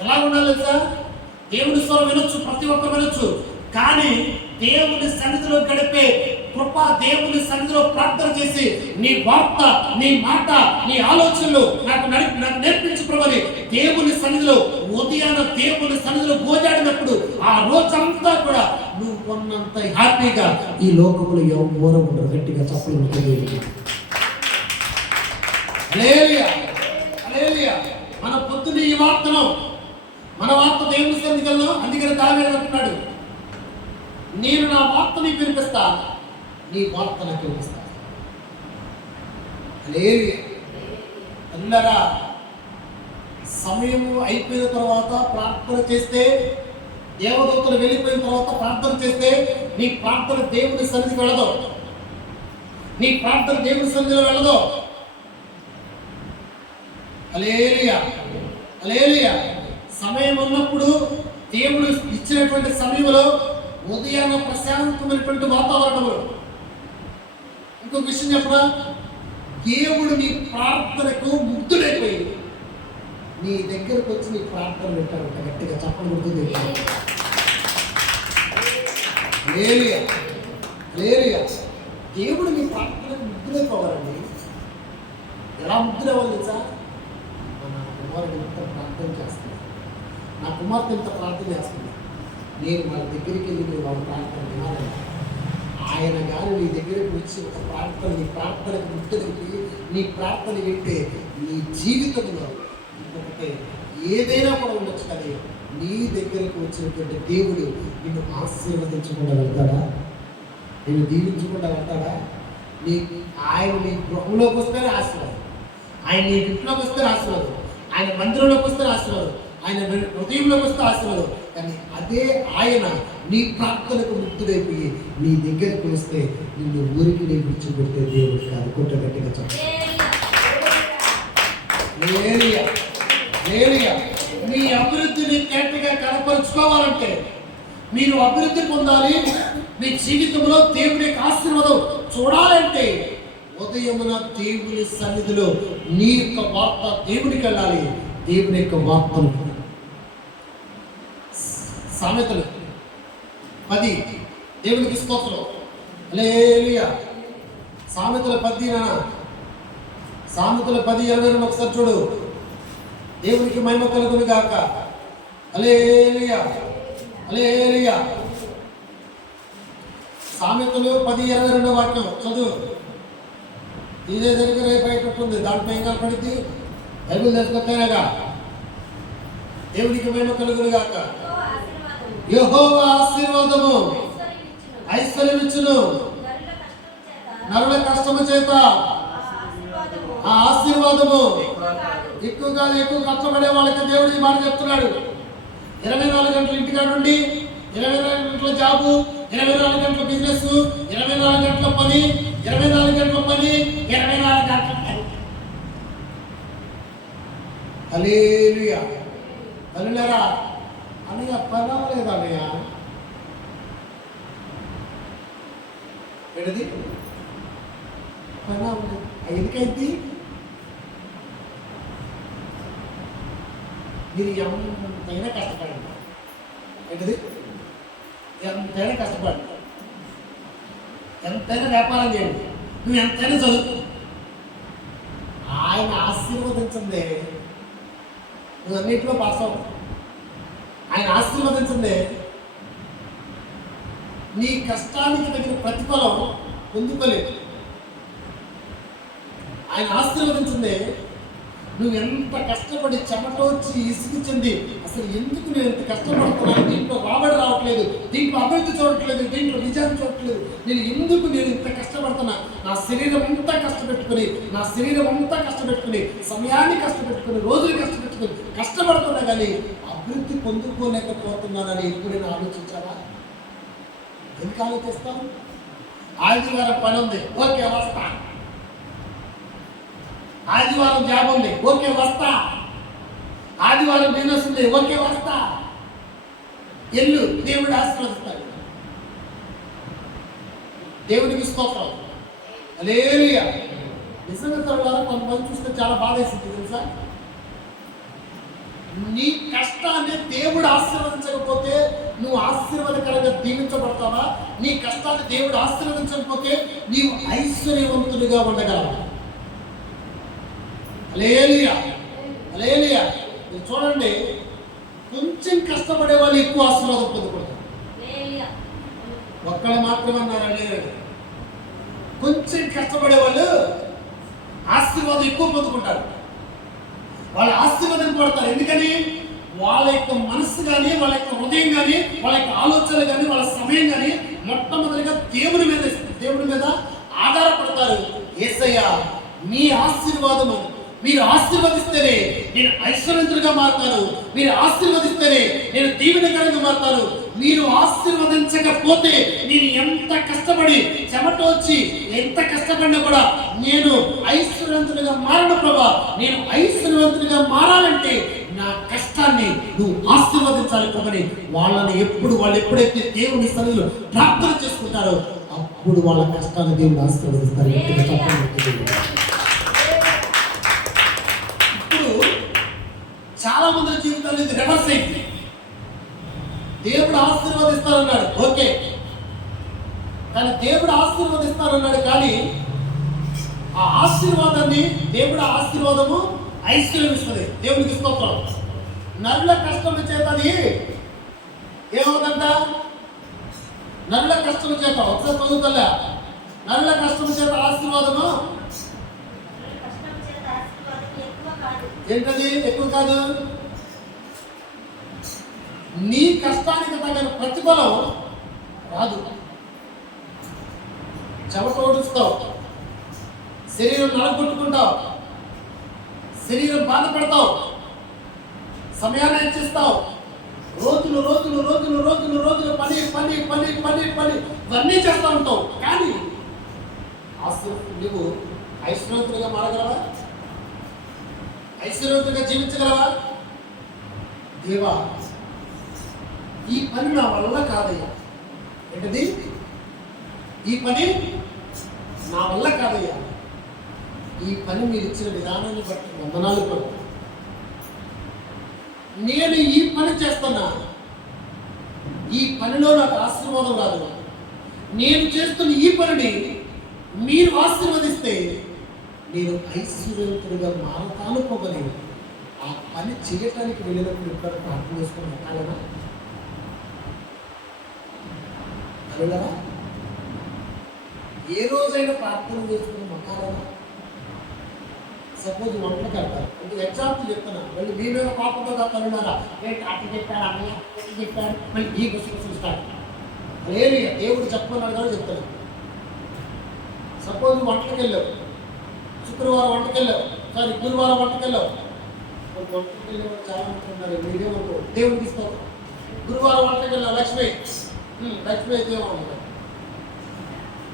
ఎలా ఉండాలి సార్? దేవుని స్వరం వినొచ్చు, ప్రతి ఒక్కరు వినొచ్చు. కానీ దేవుని సన్నిధిలో గడిపే కృప, దేవుని సన్నిధిలో ప్రార్థన చేసి నీ వార్త, నీ మాట, నీ ఆలోచనలు నాకు నేర్పించు ప్రభుని దేవుని సన్నిధిలో ఉదయాన దేవుని సన్నిధిలో గోజాడినప్పుడు ఆ రోజంతా కూడా నువ్వు కొన్నంత హ్యాపీగా ఈ లోకములో ఎవరు ఉండరు. గట్టిగా చప్పలు. హల్లెలూయా, హల్లెలూయా. మన పొద్దున ఈ వార్తను, మన వార్త దేవుని సన్నిధికి వెళ్దాం. అందుకని దావీదు అంటున్నాడు, నేను నా వార్త నీకు వినిపిస్తా, నీ వార్త నాకు వినిపిస్తా. హల్లెలూయా. అందరా సమయం అయిపోయిన తర్వాత ప్రార్థన చేస్తే, దేవదూతలు వెళ్ళిపోయిన తర్వాత ప్రార్థన చేస్తే నీ ప్రార్థన దేవుని సన్నిధికి వెళ్ళదు. నీ ప్రార్థన దేవుని సన్నిధిలో వెళ్ళదు. హల్లెలూయా, హల్లెలూయా. సమయం ఉన్నప్పుడు దేవుడు ఇచ్చినటువంటి సమయంలో ఉదయాన్న ప్రశాంతమైనటువంటి వాతావరణంలో ఇంకొక విషయం చెప్పరా, దేవుడు నీ ప్రార్థనకు ముగ్ధుడైపోయి నీ దగ్గరకు వచ్చి నీ ప్రార్థన పెట్టారు. గట్టిగా చెప్పబడుతుంది. హల్లెలూయా, హల్లెలూయా. దేవుడు నీ ప్రార్థనకు ముగ్ధుడైపోవాలండి. ఎలా ముగ్ధుడవ్వాలి తెలుసా? నా కుమారుడు ఇంత ప్రార్థన చేస్తుంది, నా కుమార్తె ఇంత ప్రార్థన చేస్తుంది, నేను వాళ్ళ దగ్గరికి వెళ్ళి నేను వాళ్ళ ప్రార్థన వినాలి. ఆయన కానీ నీ దగ్గరికి వచ్చి ఒక ప్రార్థన, నీ ప్రార్థనకు ముట్టడికి నీ ప్రార్థన వింటే నీ జీవితంలో ఇంకొకటి ఏదైనా కూడా ఉండొచ్చు. కానీ నీ దగ్గరకు వచ్చినటువంటి దేవుడు నిన్ను ఆశీర్వదించకుండా వెళ్తాడా? నిన్ను దీవించకుండా వెళ్తాడా? ఆయన నీ గృహంలోకి వస్తేనే ఆశీర్వాదం, ఆయన నీ ఇంట్లోకి వస్తే ఆశీర్వాదం, ఆయన మందిరంలోకి వస్తే ఆశీర్వాదం, ఆయన హృదయంలోకి వస్తే ఆశీర్వాదం. కానీ అదే ఆయన నీ ప్రార్థనకు ముక్తుడైపోయి నీ దగ్గరకు వస్తే నిన్ను ఊరికి నీ విడిచిపెట్టే దేవుడు కాదు. కొట్ట గట్టిగా చెప్పాలి. మీ అభివృద్ధిని గట్టిగా కనపరుచుకోవాలంటే, మీరు అభివృద్ధి పొందాలి, మీ జీవితంలో దేవుని యొక్క ఆశీర్వాదం చూడాలంటే ఉదయమున దేవుని సన్నిధిలో నీ యొక్క వార్త దేవునికి వెళ్ళాలి. దేవుని యొక్క వార్తను సామెతలు 10 దేవునికి స్తోత్రం. హల్లెలూయా. సామెతల 10 సామెతల 10:20 ఒకసారి చూడు. దేవునికి మహిమ కలుగును గాక. హల్లెలూయా, హల్లెలూయా. సామెతలు 10:22 వాక్యం చదువు. ఇదే దగ్గర రేపేటట్టుంది, దాంట్లో ఏం కనపడింది? బైబిల్ తీసుకొచ్చానగా. దేవునికి మహిమ కలుగును గాక. యెహోవా ఆశీర్వాదము ఐశ్వర్యమిచ్చును, నరుల కష్టము చేత ఆ ఆశీర్వాదము ఎక్కువగా ఎక్కువ కష్టపడే వాళ్ళకి దేవుడు ఈ మాట చెప్తున్నాడు. 24 గంటలు ఇంటికాడ నుండి, 24 గంటల జాబు, 24 గంటల బిజినెస్, 24 గంటల పని, 24 గంటల పని, 24 గంటల పని. హల్లెలూయా. హల్లెలూయా. అన్నయ్య పర్వాలేదు అన్నయ్య. ఏంటది? పర్వాలేదు. ఎందుకైంది? మీరు ఎంతైనా కష్టపడండి. ఏంటది? ఎంతైనా కష్టపడండి, ఎంతైనా వ్యాపారం చేయండి, నువ్వు ఎంతైనా చదువు, ఆయన ఆశీర్వదించండి, నువ్వు అన్నింటిలో పాస్ అవ్వు. ఆయన ఆశీర్వదించిందే నీ కష్టానికి తగిన ప్రతిఫలం పొందుకోలేదు. ఆయన ఆశీర్వదించిందే నువ్వు ఎంత కష్టపడి చెమటోచ్చి ఇసుకు చెంది అసలు ఎందుకు నేను ఎంత కష్టపడుతున్నాను, దీంట్లో రాబడి రావట్లేదు, దీంట్లో అభివృద్ధి చూడట్లేదు, దీంట్లో విజయాన్ని చూడట్లేదు, నేను ఇంత కష్టపడుతున్నా, నా శరీరం అంతా కష్టపెట్టుకుని సమయాన్ని కష్టపెట్టుకుని రోజులు కష్టపడుతున్నా కానీ అభివృద్ధి పొందుకోలేకపోతున్నానని ఎప్పుడైనా ఆలోచించావా? ఎందుకు ఆలోచిస్తాం? ఆదివారం పని ఉంది, ఓకే వస్తా. ఆదివారం జాబ్ ఉంది, ఓకే వస్తా. ఆదివారం బిజినెస్ ఉంది, ఓకే వస్తా. ఎల్లు, దేవుడు ఆశీర్వదిస్తాడు. దేవుడికి స్తోత్రం. హల్లెలూయా. నిజంగా తరువాత కొంతమంది చూస్తే చాలా బాధ వేసింది తెలుసా? నీ కష్టాన్ని దేవుడు ఆశీర్వదించకపోతే నువ్వు ఆశీర్వాదకరంగా దీవించబడతావా? నీ కష్టాన్ని దేవుడు ఆశీర్వదించకపోతే నీవు ఐశ్వర్యవంతుడిగా ఉండగలవా? హల్లెలూయా, హల్లెలూయా. మీరు చూడండి, కొంచెం కష్టపడే వాళ్ళు ఎక్కువ ఆశీర్వాదం పొందుకుంటారు. ఒక్కళ్ళు మాత్రమే అన్నారండి, కొంచెం కష్టపడే వాళ్ళు ఆశీర్వాదం ఎక్కువ పొందుకుంటారు. వాళ్ళు ఆశీర్వదింపబడతారు. ఎందుకని? వాళ్ళ యొక్క మనస్సు కానీ, వాళ్ళ యొక్క హృదయం కానీ, వాళ్ళ యొక్క ఆలోచనలు కానీ, వాళ్ళ సమయం కానీ మొట్టమొదటిగా దేవుడి మీద ఆధారపడతారు. యేసయ్య మీ ఆశీర్వాదము, మీరు ఆశీర్వదిస్తేనే నేను ఐశ్వర్యవంతుడిగా మారుతాను, మీరు ఆశీర్వదిస్తేనే నేను దీవెనకరంగా మారుతాను, మీరు ఆశీర్వదించకపోతే నేను ఎంత కష్టపడి చెమటోచ్చి ఎంత కష్టపడినా కూడా నేను ఐశ్వర్యవంతుడిగా మారను ప్రభా. నేను ఐశ్వర్యవంతుడిగా మారాలంటే నా కష్టాన్ని నువ్వు ఆశీర్వదించాలి ప్రభని వాళ్ళు ఎప్పుడైతే దేవుని సన్నిధిలో ప్రార్థన చేసుకుంటారో అప్పుడు వాళ్ళ కష్టాన్ని దేవుడు ఆశీర్వదిస్తారు. చాలా మంది జీవితాలు ఇది రివర్స్ అయింది. దేవుడు ఆశీర్వదిస్తారన్నాడు, ఓకే, కానీ దేవుడు ఆశీర్వదిస్తారన్నాడు కానీ ఆ ఆశీర్వాదాన్ని దేవుడు ఆశీర్వాదము ఐశ్వర్యం ఇస్తుంది. దేవునికి స్తోత్రం. నరుల కష్టం చేత అది ఏమవుతుందంట? నరుల కష్టం చేత ఒకసారి చదువుతలే, నరుల కష్టం చేత ఆశీర్వాదము ఏంటది? ఎక్కువ కాదు. నీ కష్టానికి తగిన ప్రతిఫలం రాదు. చెమట ఓడుస్తావు, శరీరం నలగొట్టుకుంటావు, శరీరం బాధపడతావు, సమయాన్ని హెచ్చిస్తావు, రోజులు పని ఇవన్నీ చేస్తూ ఉంటావు. కానీ నువ్వు ఐశ్వర్యవంతుడిగా మారగలవా? ఐశ్వర్యవంతుడిగా జీవించగలవా? దేవా, ఈ పని నా వల్ల కాదయ్యా. ఏంటది? ఈ పని నా వల్ల కాదయ్యా. ఈ పని మీరు ఇచ్చిన విధానాన్ని బట్టి వందనాలు పడు. నేను ఈ పని చేస్తున్నా, ఈ పనిలో నాకు ఆశీర్వాదం రాదు. నేను చేస్తున్న ఈ పనిని మీరు ఆశీర్వదిస్తే నేను ఐశ్వర్యవంతుడిగా మారతాను పోగలి. ఆ పని చేయటానికి వెళ్ళినప్పుడు ఇక్కడ ప్రార్థన చేసుకుని మొక్కాలనా? అడగలరా? ఏ రోజైనా ప్రార్థన చేసుకుని మొక్కాలనా? సపోజ్ వంటలు కడతారు అంటే ఎగ్జాంపుల్ చెప్తున్నా, మళ్ళీ మీ మీద పాపంతో కలున్నారా? ఏంటి అటు చెప్పాడు, అన్నయ్య ఎటు చెప్పాడు, మళ్ళీ ఈ గుసగుసలు స్టార్ట్. లేదు, దేవుడు చెప్పమన్నాడు కానీ చెప్తాను. సపోజ్ వంటలకు వెళ్ళావు, శుక్రవారం వంటకెళ్ళావు, గురువారం వంటకెళ్ళావు. వంటకి వెళ్ళేవారు చాలా మంది ఉన్నారు. మీరేమనుకో, దేవుడికి ఇస్తావు. గురువారం వంటకెళ్ళావు, లక్ష్మి దేవం అంటారు.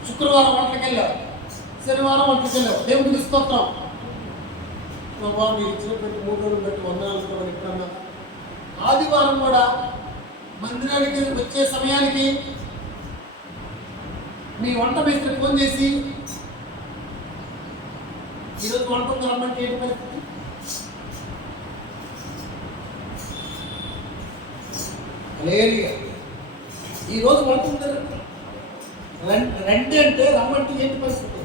శుక్రవారం వంటకెళ్ళావు, శనివారం వంటకెళ్ళావు, దేవుడికి స్తోత్రం. మీరు ఇచ్చినటువంటి 3 రోజులు బట్టి వందనాలు ఎప్పుడన్నా. ఆదివారం కూడా మందిరానికి వచ్చే సమయానికి మీ వంట మేస్త్రి ఫోన్ చేసి ఈరోజు వంట రమ్మంటే ఏంటి పరిస్థితి? ఈరోజు వంట రండి అంటే రమ్మంటే ఏంటి పరిస్థితి?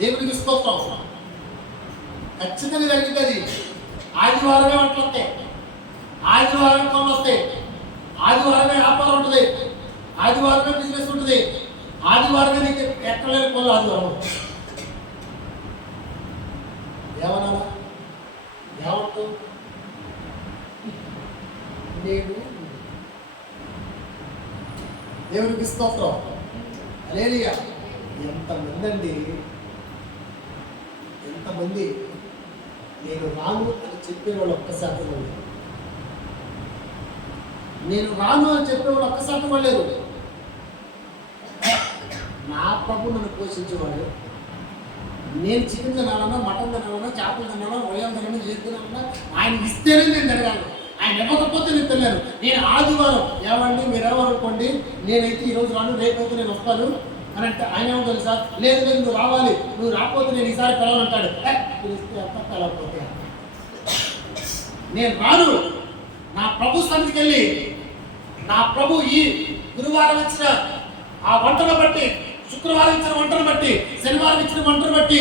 దేవుడికి స్తోత్రం. ఖచ్చితంగా జరుగుతుంది. ఆదివారమే వంటలు వస్తాయి. ఆదివారం పనులు వస్తాయి, ఆదివారమే వ్యాపారం ఉంటుంది, ఆదివారమే బిజినెస్ ఉంటుంది, ఆదివారమే నీకు ఎక్కడ లేని పనులు ఆదివారం. ఏమన్నా ఏమంటూ నేను దేవునికి స్తోత్రం. హల్లెలూయా. ఎంతమంది అండి, ఎంతమంది నేను రాను అని చెప్పేవాళ్ళు ఒక్కసారి వాళ్ళు, నేను రాను అని చెప్పేవాళ్ళు ఒక్కసారి వాళ్ళేరు. నా ప్రభు నన్ను పోషించేవాడు. నేను చికెన్ తినాలన్నా, మటన్ తినాలన్నా, చేపలు తినాలన్నా, రొయ్యలు తినాలన్నా, ఏది తినాలన్నా ఆయన ఇస్తేనే నేను తినగలను. ఆయన ఇవ్వకపోతే నేను తెలియను. నేను ఆదివారం ఏమండి మీరు ఏమనుకోండి, నేనైతే ఈరోజు రాను, రేపైతే నేను వస్తాను అని అంటే ఆయన ఏమో తెలుసా, లేదు లేదు నువ్వు రావాలి, నువ్వు రాకపోతే నేను ఈసారి పిలవనంటాడు. పిలిస్తే అంత పిలవకపోతే నేను రాను. నా ప్రభు సన్నిధికి వెళ్ళి నా ప్రభు ఈ గురువారం ఇచ్చిన ఆ వంటను బట్టి, శుక్రవారం ఇచ్చిన వంటను బట్టి, శనివారం ఇచ్చిన వంటను బట్టి,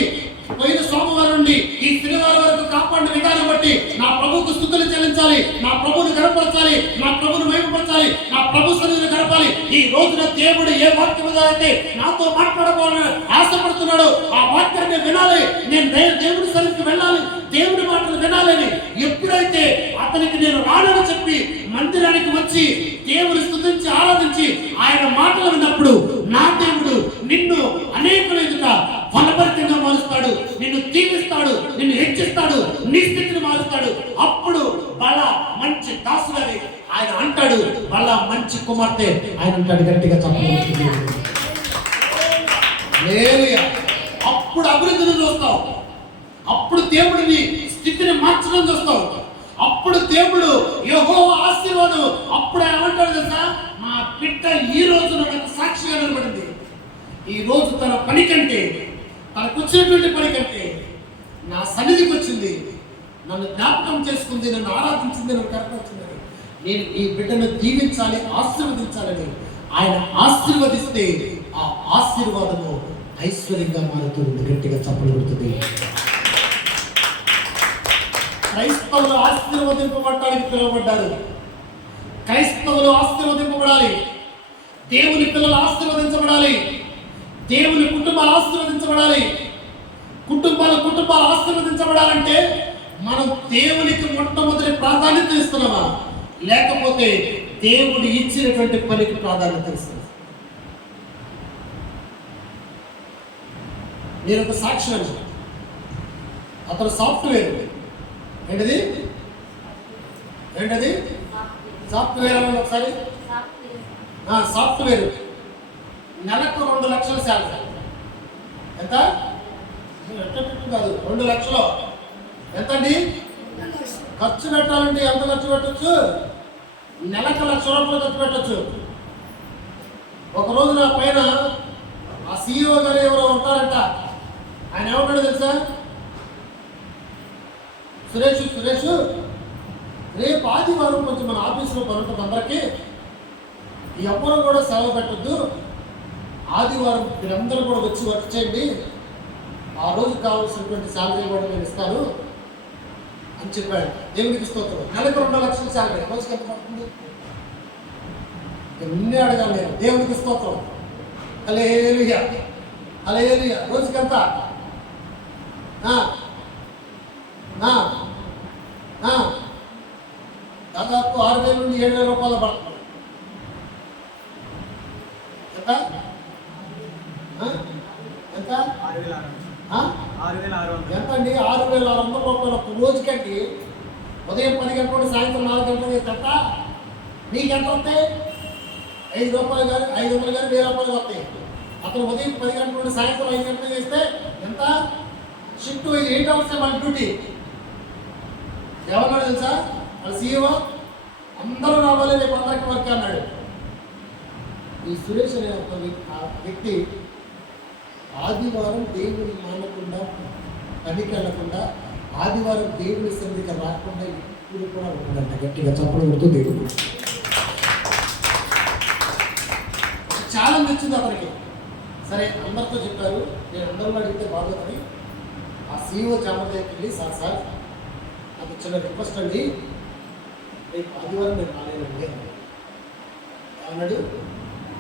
పోయిన సోమవారం నుండి ఈ శనివారం వరకు కాపాడిన విధానం బట్టి నా ప్రభువుకు స్తుతులు చెల్లించాలి, నా ప్రభువుని గడపరచాలి, నా ప్రభువుని మహిమపరచాలి, నా ప్రభు సన్నిధిని గడపాలి. ఈ రోజున దేవుడు ఏ వాక్యం అయితే నాతో మాట్లాడుకోవాలని ఆశపడుతున్నాడో ఆ వాక్యాన్ని వినాలి. నేను దేవుడి సన్నిధికి వెళ్ళాలి, దేవుడి మాటలు వినాలని ఎప్పుడైతే అతనికి నేను రానని చెప్పి మందిరానికి వచ్చి దేవుని స్తుతించి ఆరాధించి ఆయన మాటలు విన్నప్పుడు నా దేవుడు నిన్ను అనేకుల ఎదుట ఫలభరితంగా మారుస్తాడు, నిన్ను దీవిస్తాడు, నిన్ను హెచ్చిస్తాడు, నీ స్థితిని మారుస్తాడు. అప్పుడు బల మంచి దాసులని ఆయన అంటాడు, బల మంచి కుమార్తె ఆయన అంటాడు. గట్టిగా చెప్పండి. అప్పుడు అభివృద్ధిని చూస్తావు, అప్పుడు దేవుడిని స్థితిని మార్చడం చూస్తావు, అప్పుడు దేవుడు యెహోవా ఆశీర్వాదం. అప్పుడు ఏమంటాడు తెలుసా, మా బిడ్డ ఈ రోజు నాకు సాక్షిగా నిలబడింది. ఈ రోజు తన పని కంటే, తనకు వచ్చినటువంటి పని కంటే నా సన్నిధికి వచ్చింది, నన్ను జ్ఞాపకం చేసుకుంది, నన్ను ఆరాధించింది, నన్ను కనపరిచిందని. నేను ఈ బిడ్డను దీవించాలి, ఆశీర్వదించాలని ఆయన ఆశీర్వదిస్తే ఆ ఆశీర్వాదము ఐశ్వర్యంగా మారుతుంది. గట్టిగా చప్పలు కొడుతుంది. క్రైస్తవులు ఆశీర్వదింపబడటానికి పిలువబడ్డారు. క్రైస్తవులు ఆశీర్వదింపబడాలి, దేవుని పిల్లలు ఆశీర్వదించబడాలి, దేవుని కుటుంబాలు ఆశీర్వదించబడాలి. కుటుంబాలు ఆశీర్వదించబడాలంటే మనం దేవునికి మొట్టమొదటి ప్రాధాన్యత ఇస్తున్నామా, లేకపోతే దేవుడు ఇచ్చినటువంటి పనికి ప్రాధాన్యత ఇస్తున్నాం? నేను ఒక సాక్ష్యం. అతను సాఫ్ట్వేర్ ఏంటది సాఫ్ట్వేర్ అని ఒకసారి సాఫ్ట్వేర్ నెలకు 2 లక్షల శాలరీ. ఎంత కాదు, 2 లక్షలు. ఎంతండి ఖర్చు పెట్టాలంటే ఎంత ఖర్చు పెట్టచ్చు? నెలకు 1 లక్ష రూపాయలు ఖర్చు పెట్టచ్చు. ఒకరోజు నా పైన ఆ CEO గారు ఎవరో ఉంటారంట, ఆయన ఏమంటాడు తెలుసా, సురేష్ రేపు ఆదివారం కొంచెం మన ఆఫీసులో పని ఉంటుంది, అందరికీ ఎవరు కూడా సెలవు పెట్టద్దు, ఆదివారం మీరందరూ కూడా వచ్చి వర్క్ చేయండి, ఆ రోజు కావాల్సినటువంటి శాలరీ కూడా నేను ఇస్తాను అని చెప్పాడు. దేవునికి స్తోత్రం. నెలకు 2 లక్షల శాలరీ, రోజుకి ఎంత పడుతుంది? నిన్నే అడగాలి నేను. దేవునికి స్తోత్రం. హల్లెలూయా, హల్లెలూయా. రోజుకి ఎంత? దాదాపు 6,000 నుండి 7,000 రూపాయలు పడుతుంది. ఎంత? 6,600. ఎంత అండి? 6,600 రూపాయలు ఒక రోజుకండి. ఉదయం 10 గంటల నుండి సాయంత్రం 4 గంటల ఎంత? నీకెంత వస్తాయి? 5 రూపాయలు కానీ 500 కానీ 1000 రూపాయలు వస్తాయి. అతను ఉదయం 10 గంటల నుండి సాయంత్రం 5 గంటలు చేస్తే ఎంత? షిఫ్ట్ 8 అవర్స్ మన డ్యూటీ. ఎవరన్నాడు తెలుసా? వాళ్ళ CEO అందరూ రావాలి, రేపు అందరికి వర్క్ అన్నాడు. ఈ సురేష్ అనే ఒక వ్యక్తి ఆదివారం దేవుని మానకుండా, పనికి వెళ్ళకుండా, ఆదివారం దేవుని సన్నిధికి రాకుండా ఇప్పుడు కూడా ఉంటుందంట. గట్టిగా చప్పడం కొడుతూ దేవుడు. చాలా నచ్చింది అతనికి. సరే అందరితో చెప్పారు, నేను అందరిలో అడిగితే బాగోదని ఆ CEO చామర్ దగ్గరికి వెళ్ళి, సార్ నాకు చిన్న రిక్వెస్ట్ అండి, రేపు ఆదివారం నేను రాలేనండి అన్నాడు.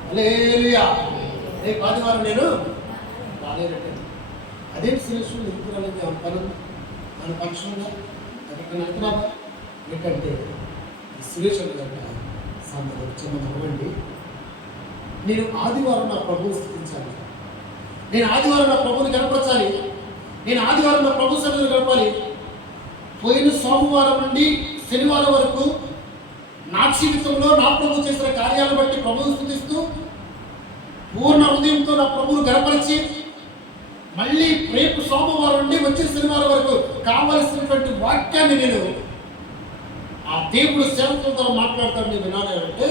హల్లెలూయా, రేపు ఆదివారం నేను రాలేనండి. అదే శ్రేష్ఠులు ఎందుకు రాలేదు? ఆ పనులు మన పక్షంగా ఎక్కడికి వెళ్తున్నావా ఏంటంటే శ్రేష్ఠులు కనుక సంబంధం చిన్న నవ్వండి. నేను ఆదివారం నా ప్రభువుని స్థుతించాలి, నేను ఆదివారం నా ప్రభువుని కనపరచాలి, నేను ఆదివారం నా ప్రభు సన్నిధిని గడపాలి. పోయిన సోమవారం నుండి శనివారం వరకు నా జీవితంలో నా ప్రభు చేసిన కార్యాలను బట్టి ప్రభువుని స్థుతిస్తూ పూర్ణ హృదయంతో నా ప్రభువును గడపరిచి మళ్ళీ రేపు సోమవారం నుండి వచ్చే శనివారం వరకు కావలసినటువంటి వాక్యాన్ని నేను ఆ దేవుడు సేవకులతో మాట్లాడతాడు. నేను వినాలంటే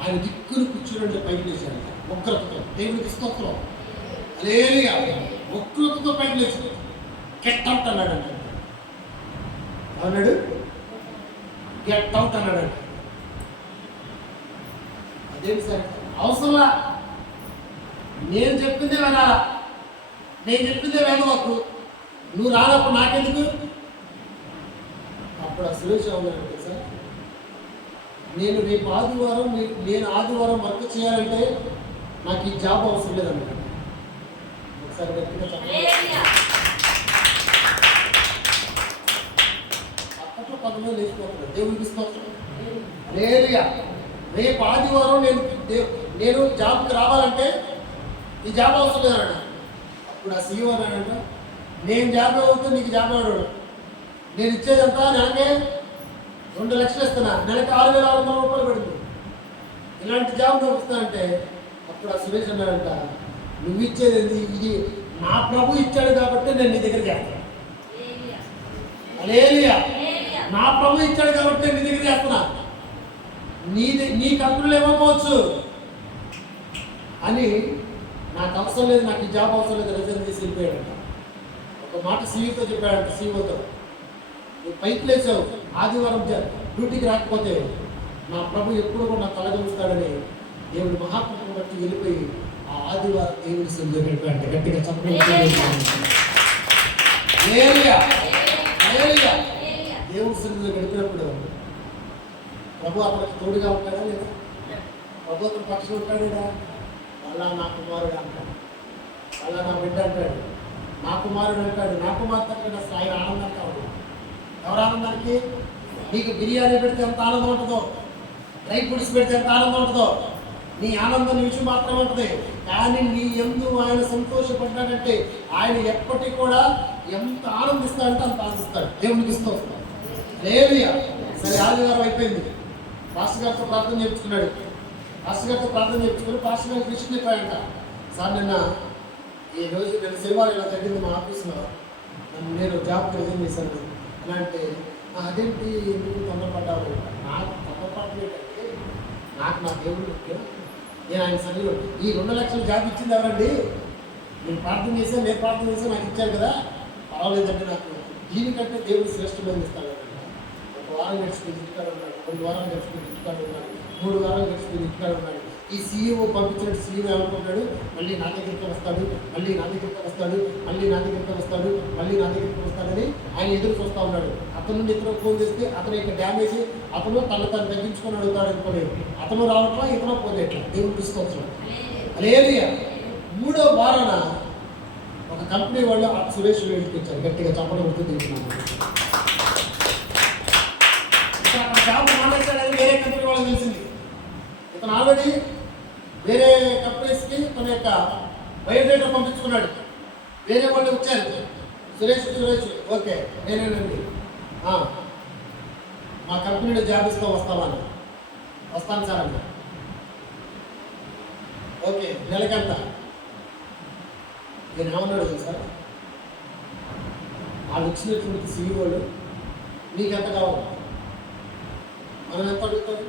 ఆయన దిక్కును కూర్చుని పైకి లేచాడు ఉగ్రతతో. దేవుడికి స్తోత్రం. హల్లెలూయా. ఉగ్రతతో పైకి లేచాడు. గెట్ అవుట్ అన్నాడు అంటే అన్నాడు, గెట్ అవుట్ అన్నాడు. అదేంటి సార్ అవసరంలా, నేను చెప్పిందే వినాలా, నేను చెప్పిందే వేదవాకు, నువ్వు రానప్పుడు నాకెందుకు? అప్పుడు ఆ సురేష్ ఉన్నాడు సార్, నేను రేపు ఆదివారం నేను ఆదివారం వర్క్ చేయాలంటే నాకు ఈ జాబ్ అవసరం లేదన్నాడు. ఒకసారి గట్టిగా చెప్పండి. అప్పట్లో 10 లేచిపోతున్నాడు. దేవుడికి స్తోత్రం. హల్లెలూయా. రేపు ఆదివారం నేను జాబ్కి రావాలంటే ఈ జాబ్ అవసరం లేదన్నాడు. అప్పుడు ఆ సీఈఓ అన్నాడంట, నేను జాబ్ అవుతూ నీకు జాబ్ అన్నాడు, నేను ఇచ్చేదంతా నెలకే 2 లక్షలు ఇస్తున్నా, నెలకి 6,600 రూపాయలు పడుతుంది, ఇలాంటి జాబ్ నువ్వు ఇస్తానంటే అప్పుడు ఆ సురేష్ అన్నాడంట, నువ్వు ఇచ్చేది ఇది నా ప్రభు ఇచ్చాడు కాబట్టి నేను నీ దగ్గర చేస్తాను. హల్లెలూయా. నా ప్రభు ఇచ్చాడు కాబట్టి నేను నీ దగ్గర చేస్తున్నా, నీ కంపెనీలు ఇవ్వకపోవచ్చు అని నాకు అవసరం లేదు, నాకు ఈ జాబ్ అవసరం లేదు, రిజైన్ చేసి వెళ్ళిపోయాడంట. ఒక మాట సీఈతో చెప్పాడంట, సీఈఓతో, నువ్వు పైకి లేచావు, ఆదివారం డ్యూటీకి రాకపోతే నా ప్రభు ఎప్పుడు కూడా నాకు తలగలుస్తాడని దేవుడి మహాత్మను బట్టి వెళ్ళిపోయి ఆ ఆదివారం దేవుడి సన్నిధిలో గడిపాడంట. గట్టిగా చెప్పడం దేవుడి సన్నిధిలో గడిపినప్పుడు ప్రభు అతనికి తోడుగా ఉంటాడా లేదా? ప్రభు అతని పక్షం ఉంటాడు లేదా? అలా నా కుమారుడు అంటాడు, అలా నా బిడ్డ అంటాడు, నా కుమారుడు అంటాడు, నా కుమార్తె అంటాడు. అసలు ఆయన ఆనందానికి కావాలి. ఎవరు ఆనందానికి? నీకు బిర్యానీ పెడితే ఎంత ఆనందం ఉంటుందో, డ్రై ఫ్రూట్స్ పెడితే ఎంత ఆనందం ఉంటుందో, నీ ఆనందం నిమిషం మాత్రమే ఉంటుంది. కానీ నీ ఎందు ఆయన సంతోషపడ్డాడంటే ఆయన ఎప్పటికీ కూడా ఎంత ఆనందిస్తాడంటే అంత ఆనందిస్తాడు. దేవునికి ఇస్తూ వస్తాడు. హల్లెలూయా. సరే, ఆదివారం అయిపోయింది. పాస్టర్ గారితో ప్రార్థన చేయించుకున్నాడు. పాస్టర్ గారితో ప్రార్థన చేయించుకుని పాస్టర్ గారికి విషయం చెప్పాడంట, సార్ నిన్న శనివారం ఇలా జరిగింది మా ఆఫీస్లో, నేను జాబ్కి రిజైన్ చేశాను. ఎలా అంటే అదేంటి ఎందుకు తొందరపడ్డావు? నాకు తొందరపడలేదంటే నాకు నా దేవుడు ముఖ్యం. నేను ఆయన సరిలో ఈ 2 లక్షలు జాబ్ ఇచ్చింది ఎవరండి? నేను ప్రార్థన చేశాను, నేను ప్రార్థన చేశాను, నాకు ఇచ్చాను కదా, పర్వాలేదంటే నాకు దీనికంటే దేవుడు శ్రేష్టమైన ఇస్తాడు. ఒక వారం గడిచిపోయి ఇంటికాడ ఉన్నాడు, 2 వారాలు గడిచిపోయి ఇంటికాడ ఉన్నాడు, 3 వారాలు గడిచిపోయి ఇంటికాడ ఉన్నాడు. ఈ సీఈఓ పంపించినట్టు సీఈఓ ఏమనుకుంటాడు, మళ్ళీ నా దగ్గరికి వస్తాడు, మళ్ళీ నా దగ్గరికి వస్తాడు, మళ్ళీ నా దగ్గరికి వస్తాడు, మళ్ళీ నా దగ్గరికి వస్తాడని ఆయన ఎదురు చూస్తూ ఉన్నాడు. అతను నుండి ఇతను ఫోన్ చేస్తే అతను యొక్క డ్యామేజ్ అతను తను తగ్గించుకొని అడుగుతాడు అనుకోలేదు. అతను రావట్లా, ఇతను పోలేట్లా. దేవుడు తీసుకొచ్చాడు. హల్లెలూయా. 3వ వారాన ఒక కంపెనీ వాళ్ళు ఆ సురేష్ ఇంటికి వచ్చారు. గట్టిగా చప్పట్లు కొడుతూ తింటున్నాను. అక్కడ జాబ్ మానేశాడని వేరే కంపెనీ వాళ్ళకి తెలిసింది. ఇతను ఆల్రెడీ వేరే కంపెనీస్కి తన యొక్క బయోడేటా పంపించుకున్నాడు. వేరే వాళ్ళు వచ్చారు, సురేష్ ఓకే నేనేనండి, మా కంపెనీలో జాబ్ ఇస్తూ వస్తామని. వస్తాను సార్ అన్న. ఓకే, నెలకంత. నేను ఏమన్నాడు సార్, వాళ్ళు వచ్చినటువంటి సీఈఓలు నీకెంత కావాలి, మనం ఎంత అడుగుతారు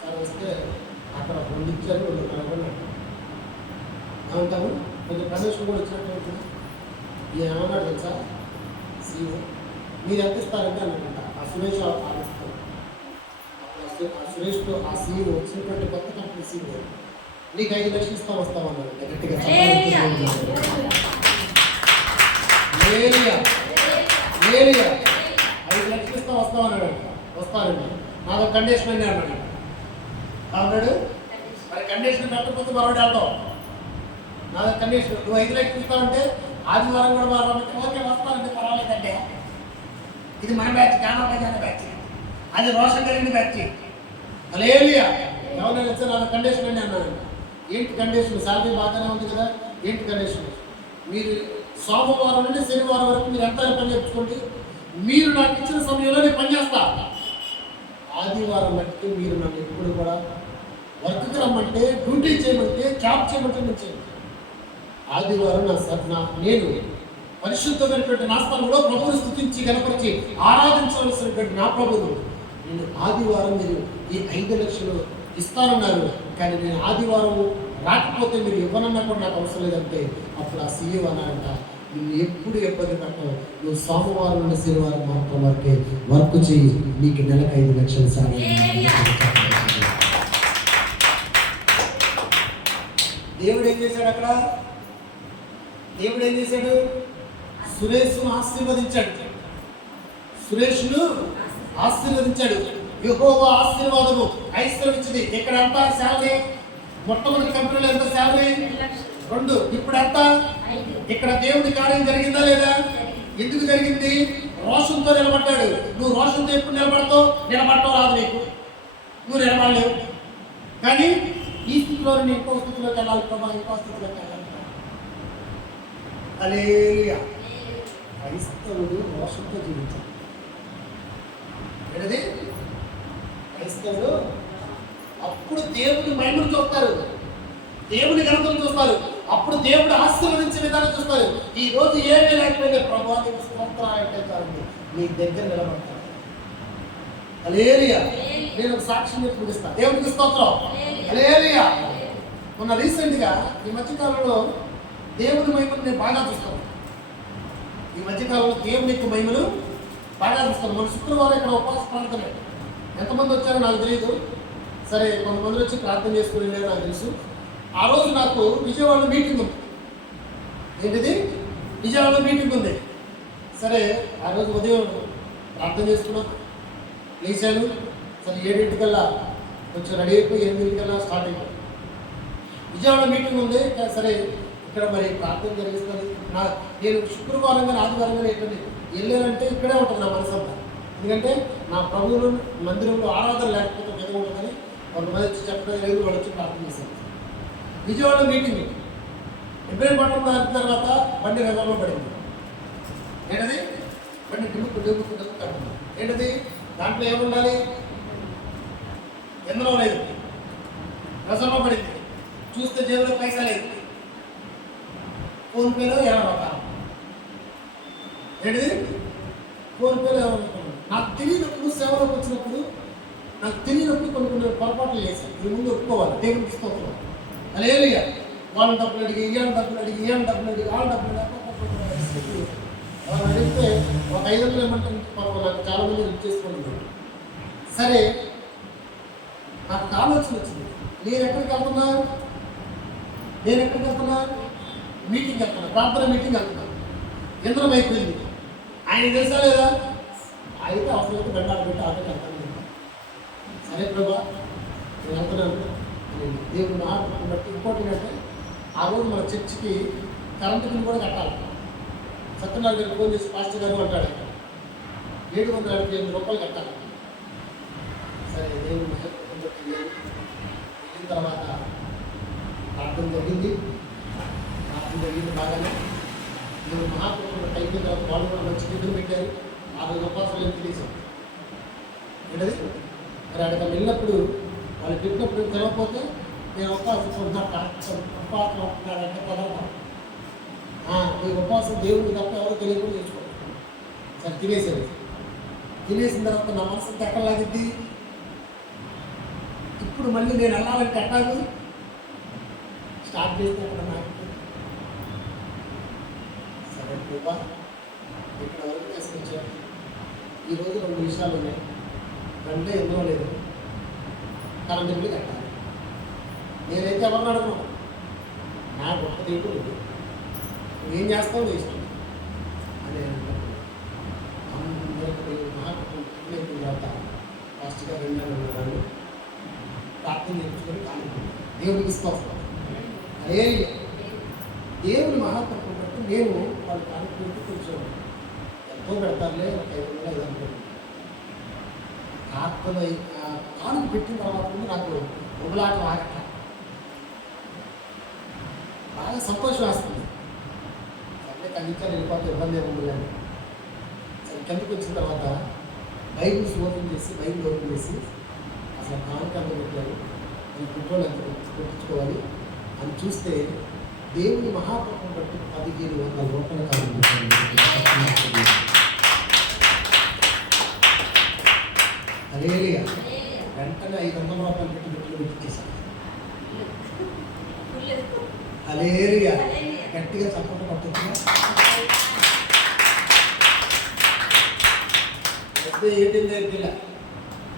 సార్? వస్తే అక్కడ 2 ఇచ్చారు, 2 కలగొన్నాడు ఏమంటాము, కొంచెం ప్రమోషన్ కూడా వచ్చినట్టు. ఈయన ఏమన్నాడు తెలుసా సీఈఓ, మీరు ఎంత ఇస్తారంటే అనుకుంటా ఆ సురేష్ ఆలోచిస్తాను. ఆ సురేష్తో ఆ సీఈఓ వచ్చినటువంటి కొత్త కంపెనీ సీఈఓ నీకు 5 లక్షలు వస్తామన్నాడు. గట్టిగా 5 లక్షలు వస్తామన్నాడు. వస్తానండి, నాదో కండిషన్ అండి అన్నాడు. అన్నాడు మరి కండిషన్ పెట్టకపోతే మరొకటి వెళ్తాం. నాదో కండిషన్, నువ్వు 5 లక్షలు ఇస్తావంటే ఆదివారం కూడా మారాలంటే ఓకే వస్తానంటే పర్వాలేదంటే. ఇది మన బ్యాచ్, కానోజన బ్యాచ్, అది రోషన్ కలిగిన బ్యాచ్. హల్లెలూయా. ఎవరైనా ఇస్తే నాదో కండిషన్ అండి అన్నాడు. ఏంటి కండిషన్? శాలరీ బాగానే ఉంది కదా, ఏంటి కండిషన్? మీరు సోమవారం నుండి శనివారం వరకు మీరు ఎంత పని చేయించుకోండి, మీరు నాకు ఇచ్చిన సమయంలో నేను పనిచేస్తా. ఆదివారం బట్టి మీరు నన్ను ఎప్పుడు కూడా వర్క్కి రమ్మంటే, డ్యూటీ చేయమంటే, జాబ్ చేయమంటే నేను చేయండి. ఆదివారం నేను పరిశుద్ధమైనటువంటి నా స్థలంలో ప్రభువుని స్తుతించి గణపరిచి ఆరాధించవలసినటువంటి నా ప్రభువు నేను ఆదివారం మీరు ఈ 5 లక్షలు ఇస్తానన్నారు, కానీ నేను ఆదివారం రాకపోతే మీరు ఇవ్వనన్నా కూడా నాకు అవసరం లేదంటే అప్పుడు ఆ సీఏ అన్నారంట, నువ్వు ఎప్పుడు ఇబ్బంది పెట్టవు, నువ్వు సోమవారం నుండి శనివారం మాత్రం వరకే వర్క్ చేయి, నీకు నెలకు 5 లక్షలు సార్. దేవుడు ఏం చేశాడు అక్కడ? దేవుడు ఏం చేశాడు? సురేష్ను ఆశీర్వదించాడు. సురేష్ను ఆశీర్వదించాడు. యెహోవా ఆశీర్వాదము ఐశ్వర్యించింది. ఇక్కడ ఎంత శాలరీ? మొట్టమొదటి కంపెనీలో ఎంత శాలరీ? 2. ఇప్పుడు ఎంత? ఇక్కడ దేవుడి కార్యం జరిగిందా లేదా? ఎందుకు జరిగింది? రోషంతో నిలబడ్డాడు. నువ్వు రోషంతో ఎప్పుడు నిలబడతావు? నిలబడటం రాదు నీకు, నువ్వు నిలబడలేవు. కానీ ఈ స్థితిలో నేను ఇంకో స్థితిలోకి వెళ్ళాలి ప్రభా, ఇంకో స్థితిలోకి వెళ్ళాలి. హల్లెలూయా. క్రైస్తవుడు రోషంతో జీవించాలి. ఏంటది? క్రైస్తవుడు అప్పుడు దేవుని మహిమను చూస్తారు, దేవుని ఘనతను చూస్తారు, అప్పుడు దేవుడు ఆశీర్వదించే విధానం చూస్తారు. ఈ రోజు ఏమీ లేకపోయినా ప్రభువానికి స్తోత్రాలు అంటే చాలు, నీ దగ్గర నిలబడతారు. హల్లెలూయా. నేను ఒక సాక్ష్యం చెప్పి ముగిస్తాను. దేవునికి స్తోత్రం. హల్లెలూయా. మొన్న రీసెంట్గా ఈ మధ్యకాలంలో దేవుని మహిమను నేను బాగా చూస్తాను. ఈ మధ్యకాలంలో దేవుని యొక్క మహిమను బాగా చూస్తాను. మన శుక్రవారం ఇక్కడ ఉపవాస ప్రార్థన ఎంతమంది వచ్చారో నాకు తెలియదు. సరే, కొంతమంది వచ్చి ప్రార్థన చేసుకుని వెళ్ళారో నాకు తెలుసు. ఆ రోజు నాకు విజయవాడలో మీటింగ్ ఉంది. ఏంటిది? విజయవాడలో మీటింగ్ ఉంది. సరే, ఆ రోజు ఉదయం ప్రార్థన చేసుకున్నాను, లేచాను. సరే 7:00కల్లా కొంచెం రెడీ అయిపోయి 8:00కల్లా స్టార్ట్ అయిపోయి విజయవాడలో మీటింగ్ ఉంది. సరే, ఇక్కడ మరి ప్రార్థన జరిగిస్తుంది. నేను శుక్రవారం కానీ ఆదివారం కానీ ఏంటంటే వెళ్ళానంటే ఇక్కడే ఉంటుంది నా మనసు అంతా. ఎందుకంటే నా ప్రభువులు మందిరంలో ఆరాధన లేకపోతే మీద ఉంటుందని కొంతమంది వచ్చి చెప్పడం లేదు, వాళ్ళు వచ్చి ప్రార్థన చేశారు. విజయవాడ మీటింగ్ ఇబ్రహీంపట్నం దాటిన తర్వాత బండి రిజర్వ్లో పడింది. ఏంటది? బండి డుమ్ముకు కట్టింది. ఏంటది? దాంట్లో ఏముండాలి? ఎందులో లేదు, రిజర్వ్లో పడింది. చూస్తే జేబులో పైసా లేదు, ఫోన్పేలో 20 రూపాయలు. ఏంటిది? ఫోన్పేలో 20 రూపాయలు. నాకు తెలియనప్పుడు, సేవలోకి వచ్చినప్పుడు నాకు తెలియనప్పుడు కొన్ని పొరపాట్లు చేశాను. ఇది ముందు ఒప్పుకోవాలి. దేవుడికి స్తోత్రం. హల్లెలూయా. వాళ్ళని డబ్బులు అడిగి, ఇయ్యాలని డబ్బులు అడిగి, వాళ్ళ డబ్బులు అడిగి వాళ్ళు అడిగితే ఒక 500 ఏమంటే నాకు చాలా మంది హెల్ప్ చేసుకోండి. సరే, నాకు ఆలోచన వచ్చింది, నేను ఎక్కడికి వెళ్తున్నా? మీటింగ్ వెళ్తున్నా, ప్రార్థన మీటింగ్ వెళ్తున్నాను. యంత్రం అయిపోయింది. ఆయన తెలుసా లేదా? అయితే అవసరం బండాలు పెట్టి ఆటోకి వెళ్తాను. సరే ప్రభా, నేను వెళ్తున్నాను. దేవుడు మాట బట్టి ఇంకోటి ఏంటంటే, ఆ రోజు మన చర్చికి కరెంటు బిల్లు కూడా కట్టాలి. సత్యనారాయణ గారు ఫోన్ చేసి పాస్టర్ గారు అంటాడు 758 రూపాయలు కట్టాలి. సరే, దేవుడు వెళ్ళిన తర్వాత ప్రార్థన జరిగింది బాగానే. నేను మహాప్రభుత్వం అయిపోయిన తర్వాత వాళ్ళు కూడా మంచి నిధులు పెట్టారు. 6 ఉపవాసాలు ఏం తెలిసాం. ఏంటది? మరి అక్కడ వెళ్ళినప్పుడు వాళ్ళు పెట్టినప్పుడు తెలవకపోతే నేను ఉపవాసం ఉపవాసం ఉంటున్నాడంటే కుదరదు. ఈ ఉపవాసం దేవుడికి తప్ప ఎవరో తెలియకుండా చేసుకోవాలి. సరే, తినేసిన తర్వాత నా మనసు ఎక్కడ లాగిద్ది? ఇప్పుడు మళ్ళీ నేను వెళ్ళాలంటే ఎట్టాగు స్టార్ట్ చేస్తే అక్కడ నాకు సరే ప్రభా, ఇక్కడ వరకు తీసుకొచ్చాను. ఈరోజు 2 విషయాలు ఉన్నాయి. బండి ఎందులో లేదు, కరెంటు బిల్లు కట్టాలి. నేనైతే ఎవరిని అడగను, నా గొప్ప దేవుడు నువ్వేం చేస్తావు నీ ఇష్టం అని అందరికీ మహాత్మ తర్వాత పెట్టుకొని కానివ్వండి. దేవుడికి స్తోత్రం. అదే దేవుని మహాత్మకం బట్టి నేను వాళ్ళు కానిపెట్టి కొంచెం ఎంతో పెడతారులే, ఒక 500 500 ఆత్మలో కానుక పెట్టిన తర్వాత నాకు ఉబలాట ఆగట బాగా సంతోషం వేస్తుంది. సరే కందించాలి వెళ్ళిపోతే ఇబ్బంది ఏముంది కానీ సరే కిందకి వచ్చిన తర్వాత బైబిల్స్ ఓపెన్ చేసి అసలు కానుక ఎంత పెట్టారు, ఈ పెట్రోల్ ఎంత పెట్టించుకోవాలి అని చూస్తే దేవుని మహాప్రభుత్వం బట్టి 1500 రూపాయల కానుక పెట్టారు. హల్లెలూయా. వెంటనే 500 రూపాయలు పెట్టి పెట్టించేశాను. హల్లెలూయా. గట్టిగా చప్పట్లు పట్టుకున్నా. ఏటింది ఏంటిలా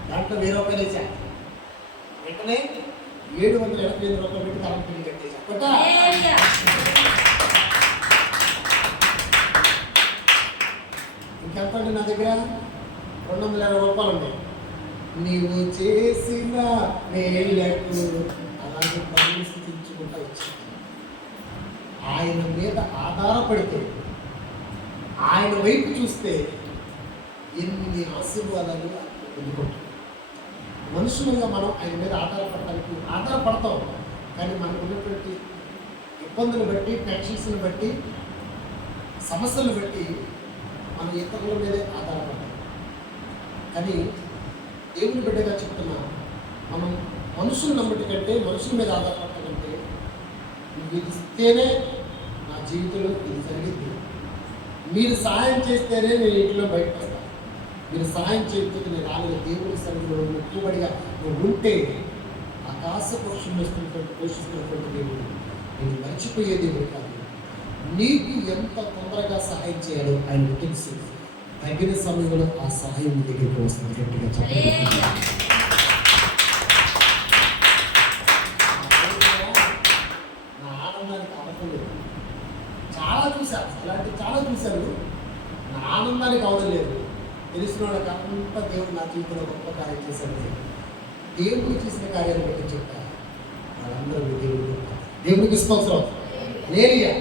దాంట్లో 1000 రూపాయలు వేసా. వెంటనే 785 రూపాయలు పెట్టి కరెంట్ బిల్లు కట్టేసా. ఇంకెంత అండి నా దగ్గర 220 రూపాయలు ఉన్నాయి. నీవు చేసిన మేలకు అలాంటి పనులు స్థితించుకుంటా వచ్చాను. ఆయన మీద ఆధారపడితే, ఆయన వైపు చూస్తే ఎన్ని ఆశీర్వాదాలు పొందుకుంటాం. మనుషులుగా మనం ఆయన మీద ఆధారపడతాం. కానీ మనకు ఉన్నటువంటి ఇబ్బందులు బట్టి, టెన్షన్స్ని బట్టి, సమస్యలు బట్టి మనం ఇతరుల మీదే ఆధారపడతాం. కానీ దేవుని బిడ్డగా చెప్తున్నా, మనం మనుషులు నమ్మటి కంటే, మనుషుల మీద ఆధారపడటం కంటే, ఇది ఇస్తేనే నా జీవితంలో ఇది జరిగింది, మీరు సహాయం చేస్తేనే నేను ఇంట్లో బయటకు వస్తాను, మీరు సహాయం చేయకపోతే నేను రాలేదు. దేవుని సన్నిధిలో ఎక్కువబడిగా నువ్వు ఉంటే ఆకాశ పక్షులు పోషిస్తున్నటువంటి దేవుడు నేను మర్చిపోయే దేవుడు కాదు. నీకు ఎంత తొందరగా సహాయం చేయాలో ఆయన తెలుసు. తగిన సమయంలో ఆ సహాయం దగ్గరికి వస్తుంది. గట్టిగా చెప్పండి. నా ఆనందానికి అవసరం చాలా చూశాను, అలాంటివి చాలా చూశాను. నా ఆనందానికి అవసరం లేదు. తెలిసిన వాళ్ళకి అంతా దేవుడు నా జీవితంలో గొప్ప కార్యం చేశాడు. దేవుడు చేసిన కార్యాన్ని బట్టి చెప్తారు వాళ్ళందరూ దేవుడికి స్తోత్రం. లేనియా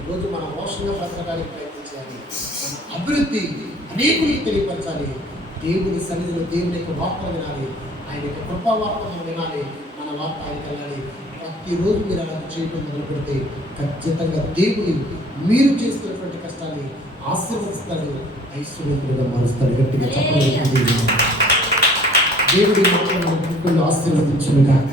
ఈరోజు మన మోసంగా బ్రతకడానికి ప్రయత్నించాలి. మన అభివృద్ధి అనేకులకు తెలియపరచాలి. దేవుని సన్నిధిలో దేవుని యొక్క వార్తలు వినాలి, ఆయన యొక్క కృపా వార్తలు వినాలి, మన వార్త ఆయనకి వెళ్ళాలి. ప్రతిరోజు మీరు అలా చేయడం మొదలు పెడితే ఖచ్చితంగా దేవుని మీరు చేస్తున్నటువంటి కష్టాన్ని ఆశీర్వదిస్తాడు, ఐశ్వర్యంగా మారుస్తాడు. గట్టిగా చెప్పండి. దేవుడి మాటలను ఆశీర్వదించును గాక.